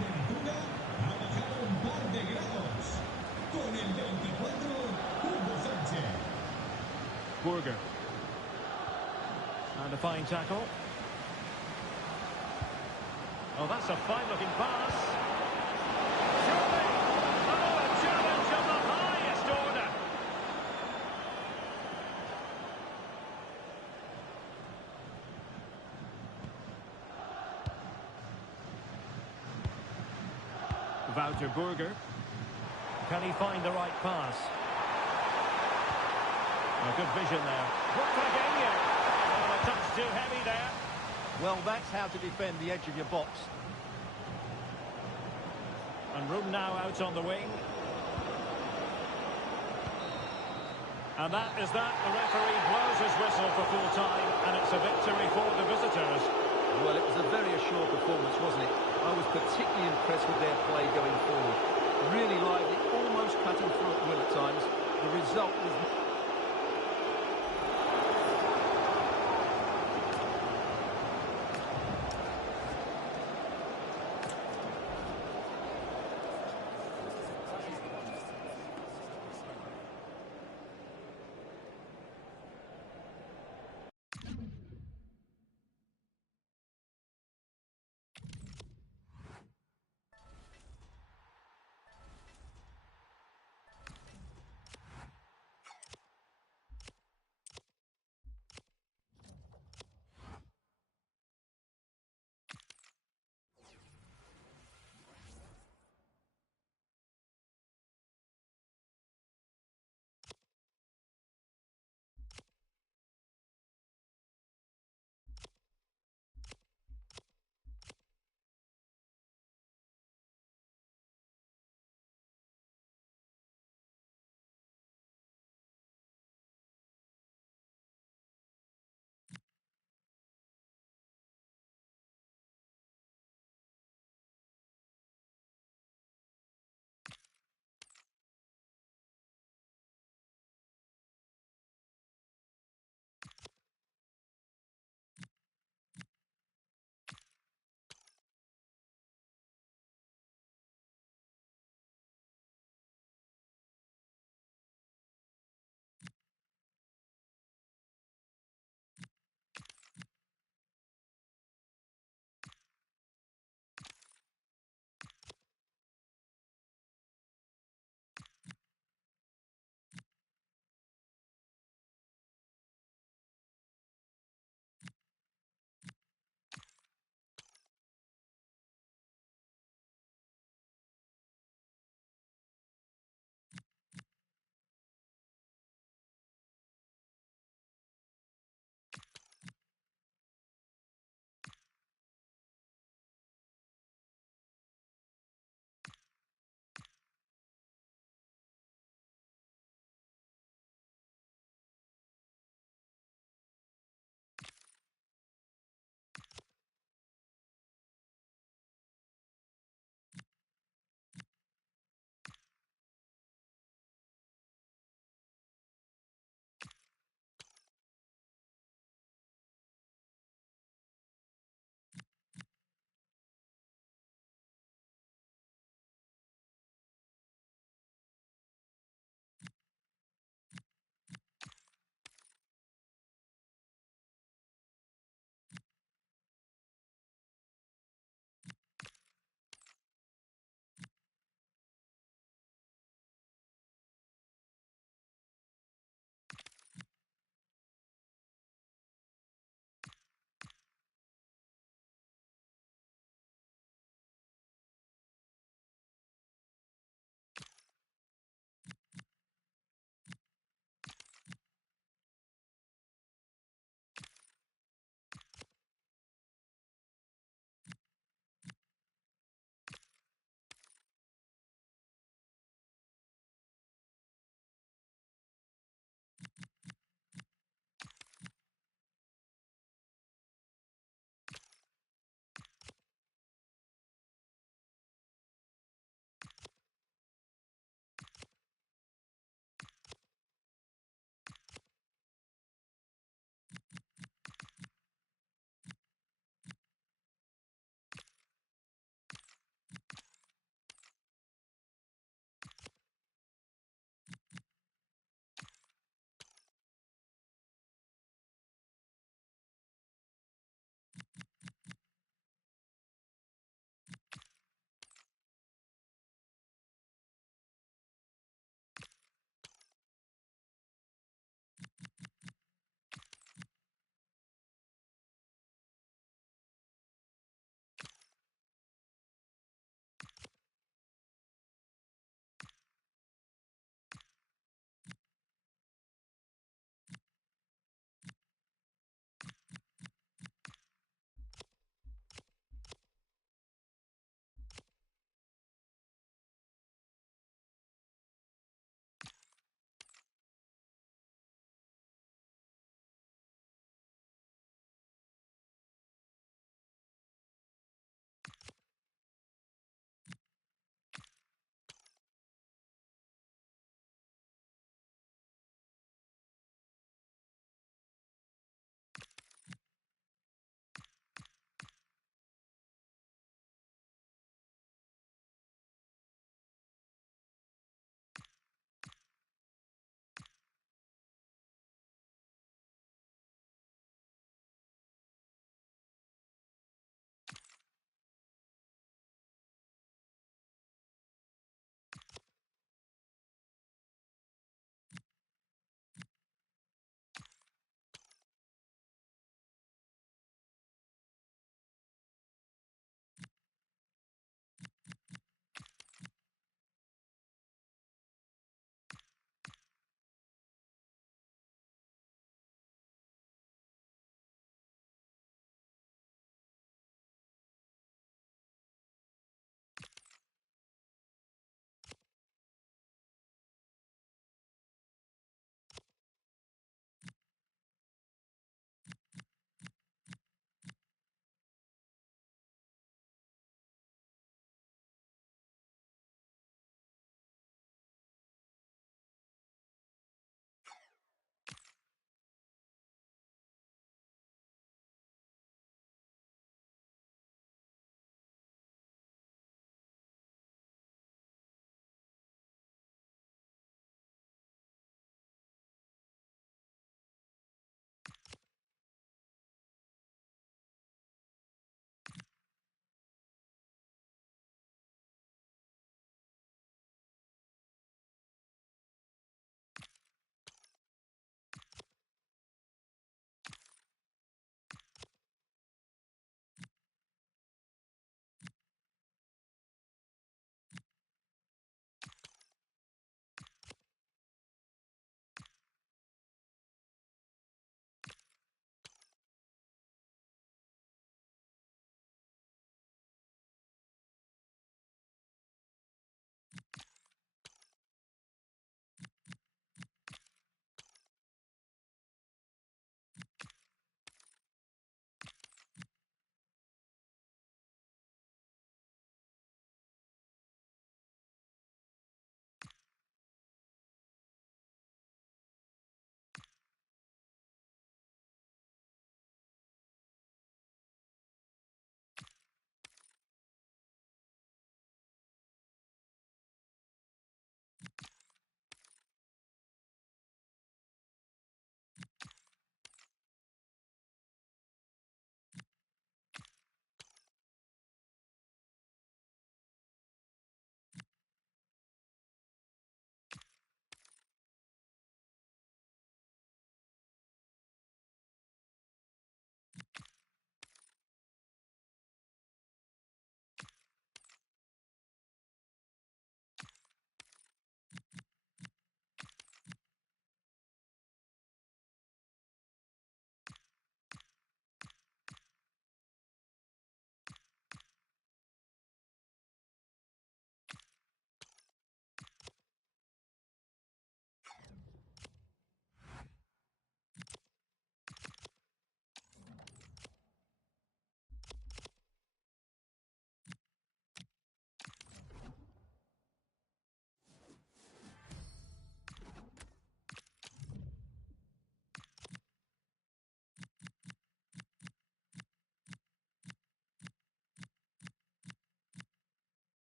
Burger. And a fine tackle. Oh, that's a fine-looking pass. Surely! Oh, a challenge of the highest order. Wouter Burger. Can he find the right pass? A good vision there. What for again? Oh, a touch too heavy there. Well, that's how to defend the edge of your box. And room now out on the wing. And that is that. The referee blows his whistle for full time, and it's a victory for the visitors. Well, it was a very assured performance, wasn't it? I was particularly impressed with their play going forward. Really lively, almost cutting through at will at times. The result was...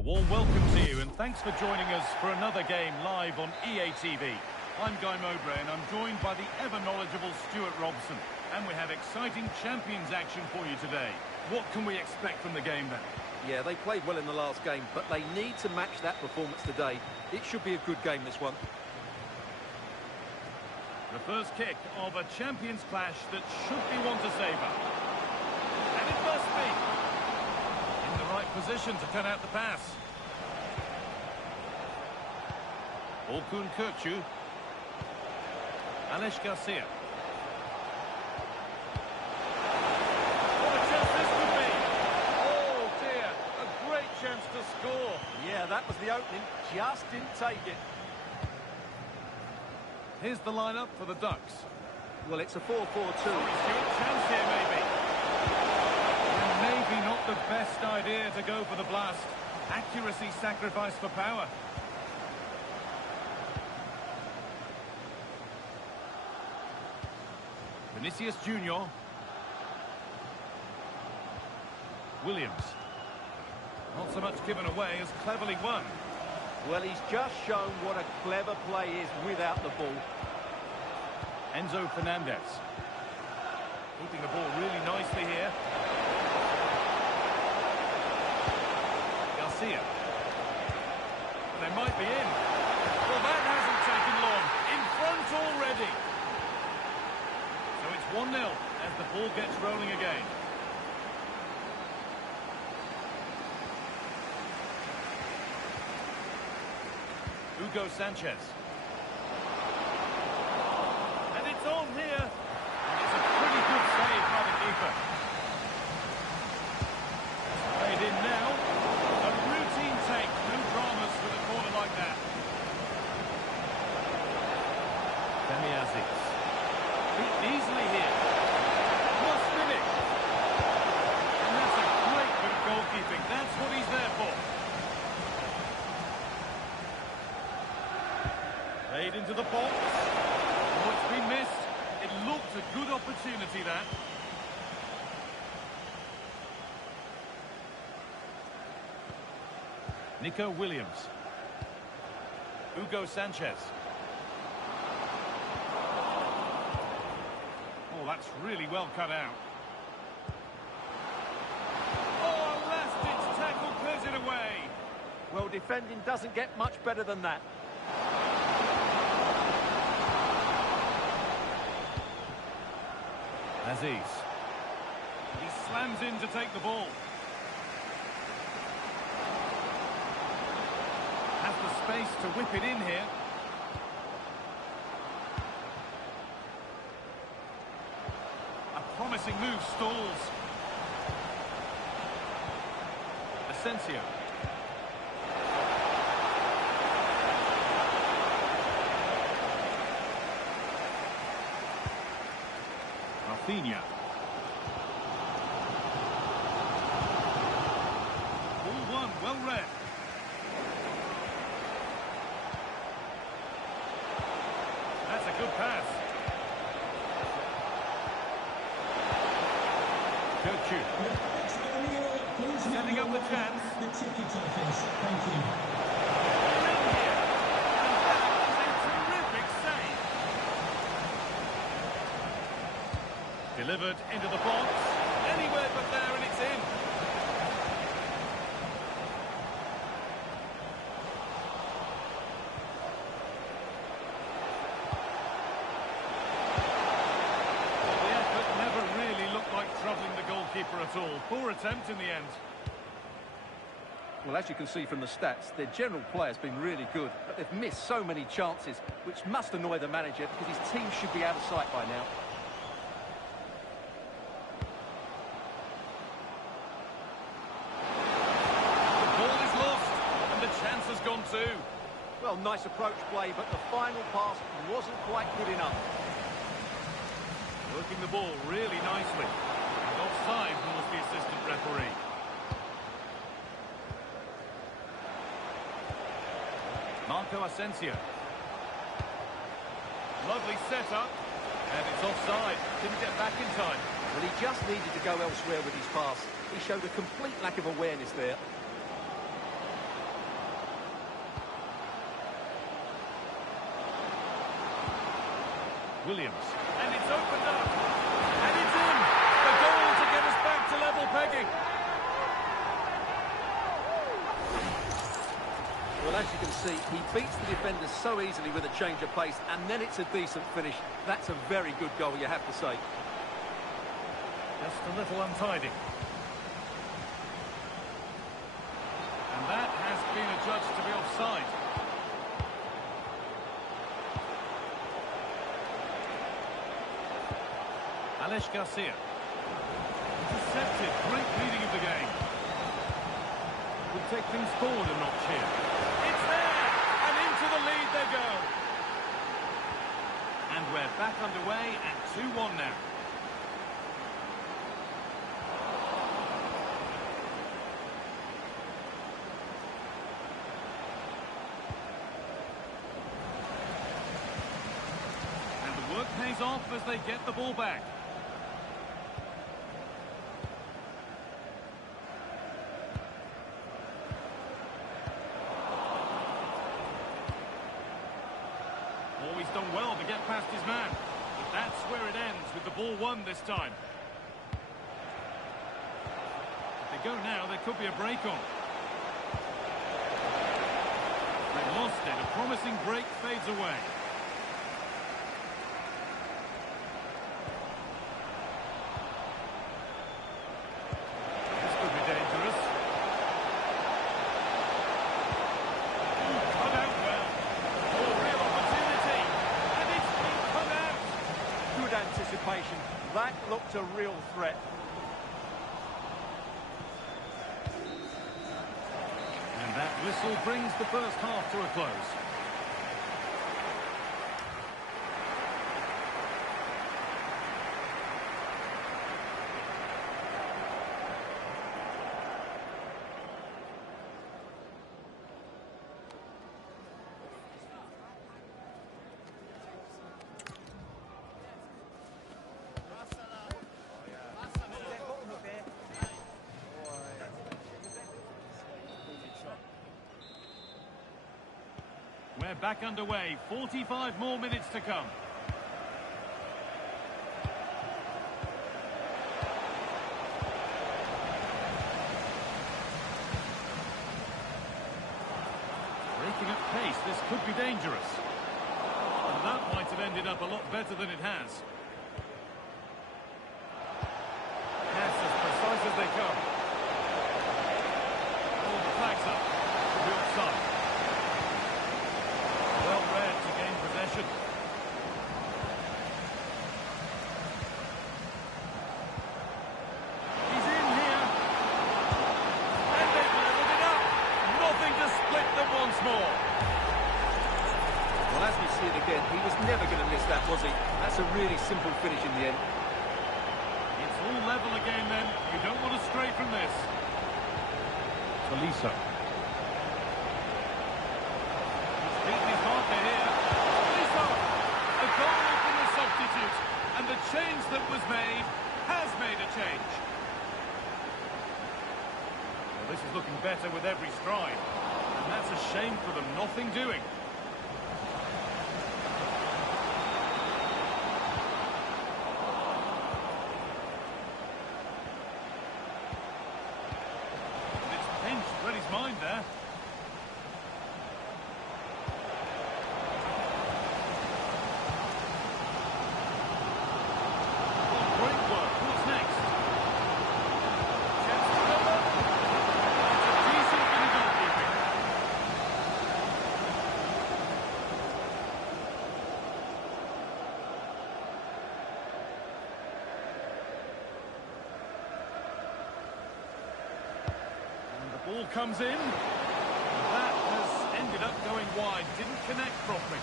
A warm welcome to you and thanks for joining us for another game live on EA TV. I'm Guy Mowbray and I'm joined by the ever-knowledgeable Stuart Robson. And we have exciting Champions action for you today. What can we expect from the game then? Yeah, they played well in the last game, but they need to match that performance today. It should be a good game, this one. The first kick of a Champions clash that should be one to savour. And it must be. In the right position to cut out the pass. Orkun Kökçü. Alex Garcia. What a chance this could be. Oh dear, a great chance to score. Yeah, that was the opening. Just didn't take it. Here's the lineup for the Ducks. Well, it's a 4-4-2. Stuart, chance here maybe. And maybe not the best idea to go for the blast. Accuracy sacrificed for power. Vinicius Junior. Williams. Not so much given away as cleverly won. Well, he's just shown what a clever play is without the ball. Enzo Fernandez. Keeping the ball really nicely here. Garcia. They might be in. Well, that hasn't taken long. In front already. So it's 1-0 as the ball gets rolling again. Hugo Sanchez. And it's on here. It's a pretty good save by the keeper. Played in now. A routine take. No dramas with a corner like that. Demi Aziz. Beaten easily here. Must finish. And that's a great bit of goalkeeping. That's what he's there for. Played into the box. Oh, it's been missed. It looked a good opportunity, that. Nico Williams. Hugo Sanchez. Oh, that's really well cut out. Oh, last-ditch tackle clears it away. Well, defending doesn't get much better than that. Aziz. He slams in to take the ball. Has the space to whip it in here. A promising move stalls. Asensio. Rafinha. Ball one, well read. That's a good pass. Kökçü. Setting up the chance. The ticket office. Thank you. They're in here. And that is a terrific save. Delivered into the box. Anywhere but there, and it's in. Well, the effort never really looked like troubling the goalkeeper at all. Poor attempt in the end. Well, as you can see from the stats, their general play has been really good, but they've missed so many chances, which must annoy the manager because his team should be out of sight by now. Has gone too. Well, nice approach play, but the final pass wasn't quite good enough. Working the ball really nicely. And offside rules the assistant referee. Marco Asensio. Lovely setup. And it's offside. Didn't get back in time. Well, he just needed to go elsewhere with his pass. He showed a complete lack of awareness there. Williams. And it's opened up. And it's in. The goal to get us back to level pegging. Well, as you can see, he beats the defenders so easily with a change of pace, and then it's a decent finish. That's a very good goal, you have to say. Just a little untidy. And that has been adjudged to be offside. Alex Garcia. Intercepted. Great leading of the game. Will take things forward a notch here. It's there! And into the lead they go. And we're back underway at 2-1 now. And the work pays off as they get the ball back. Always done well to get past his man. But that's where it ends, with the ball won this time. If they go now, there could be a break on. They lost it. A promising break fades away. This could be dangerous. Cut out well. Oh, real opportunity. And it's been cut out. Good anticipation. That looked a real threat. And that whistle brings the first half to a close. We're back underway. 45 more minutes to come. Breaking at pace, this could be dangerous. And that might have ended up a lot better than it has. Pass as precise as they come. Oh, the flag's up. Could be offside. Well read to gain possession. He's in here. And they've leveled it up. Nothing to split them once more. Well, as we see it again, he was never going to miss that, was he? That's a really simple finish in the end. It's all level again then. You don't want to stray from this. Tolisso. He's beaten his marker here. Tolisso! A goal from the substitute. And the change that was made has made a change. Well, this is looking better with every stride. And that's a shame for them. Nothing doing. Read his mind there. Oh, great work. What's next? Chance to cover. It's a decent bit of goalkeeping. Ball comes in. That has ended up going wide. Didn't connect properly.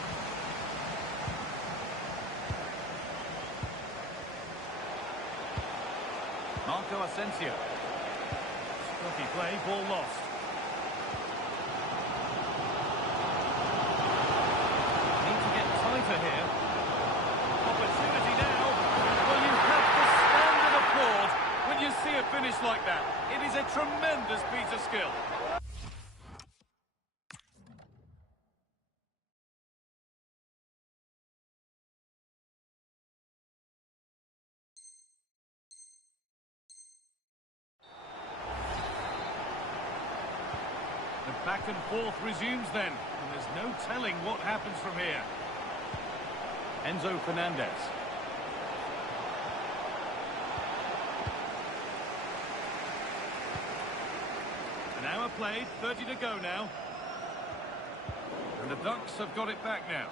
Marco Asensio. Scruffy play, ball lost. Need to get tighter here. Opportunity now. Well, you have to stand and applaud when you see a finish like that. It is a tremendous piece of skill. Back and forth resumes then, and there's no telling what happens from here. Enzo Fernandez. An hour played, 30 to go now. And the Ducks have got it back now.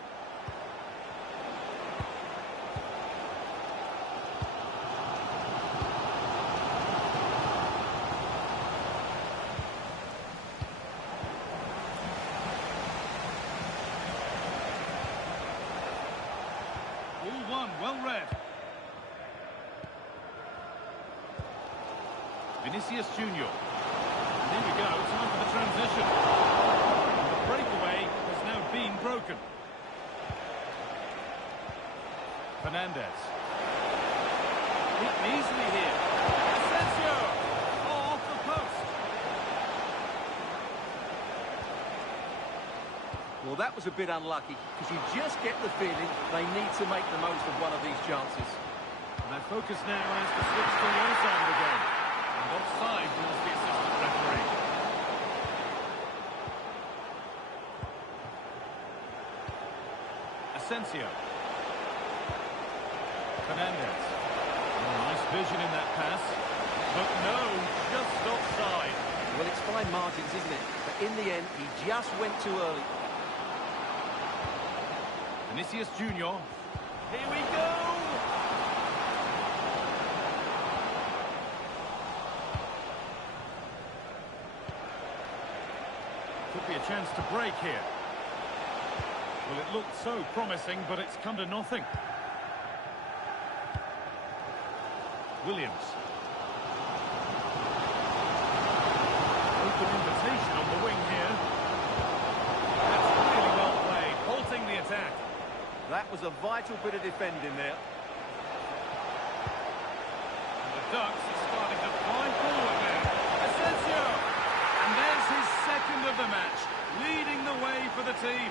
All one, well read. Vinicius Junior. And here we go, time for the transition. And the breakaway has now been broken. Fernandez. Beaten easily here. Asensio! Oh, off the post. Well, that was a bit unlucky, because you just get the feeling they need to make the most of one of these chances. And their focus now has to switch to the other side of the game. And offside rules the assistant referee. Asensio. Fernandez. Oh, nice vision in that pass. But no, just offside. Well, it's fine margins, isn't it? But in the end, he just went too early. Vinicius Junior. Here we go! Could be a chance to break here. Well, it looked so promising, but it's come to nothing. Williams. Open invitation on the wing here. That's really well played, halting the attack. That was a vital bit of defending there. And the Ducks are starting to fly forward now. Asensio! And there's his second of the match, leading the way for the team.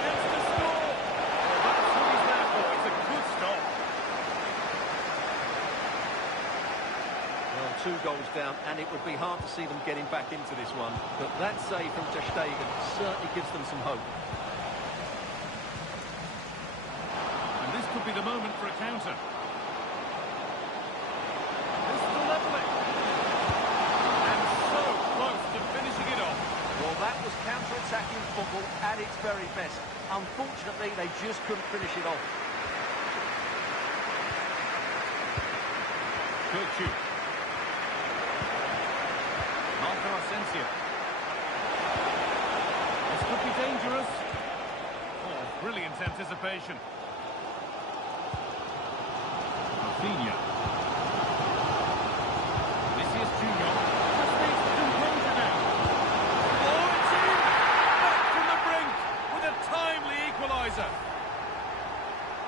Gets to score! That's what he's there for. It's a good stop. Well, 2 goals down, and it would be hard to see them getting back into this one. But that save from Ter Stegen certainly gives them some hope. And this could be the moment for a counter. This will level it. And so close to finishing it off. Well, that was counter-attacking football at its very best. Unfortunately, they just couldn't finish it off. Kirchu. Marco Asensio. This could be dangerous. Oh, brilliant anticipation. Rafinha. Vinicius Junior. Just needs to composure now. Oh, it's in! Back from the brink with a timely equaliser.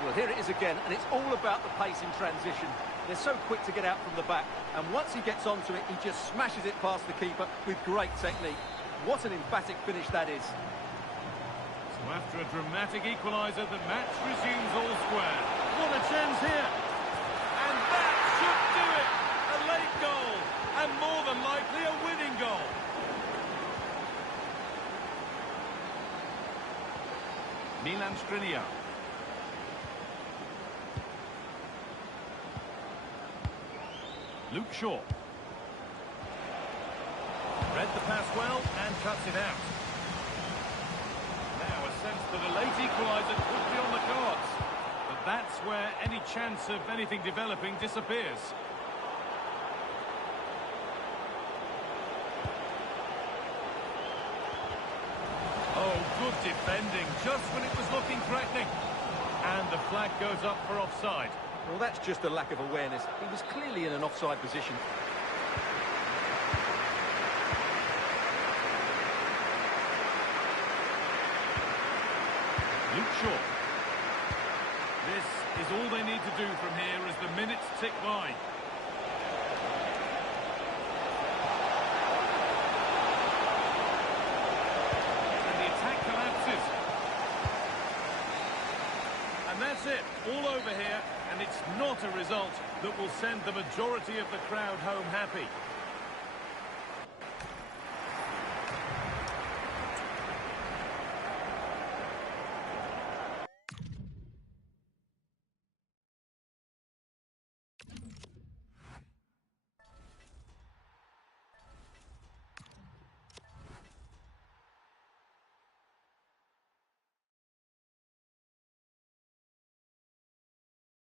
Well, here it is again, and it's all about the pace in transition. They're so quick to get out from the back, and once he gets onto it, he just smashes it past the keeper with great technique. What an emphatic finish that is. So after a dramatic equaliser, the match resumes all square. What a chance here! And that should do it! A late goal, and more than likely a winning goal. Milan Skriniar. Luke Shaw. Read the pass well and cuts it out. Now a sense that a late equaliser could be on the cards. But that's where any chance of anything developing disappears. Oh, good defending, just when it was looking threatening. And the flag goes up for offside. Well, that's just a lack of awareness. He was clearly in an offside position. Luke Shaw. This is all they need to do from here as the minutes tick by. And the attack collapses. And that's it. not a result that will send the majority of the crowd home happy.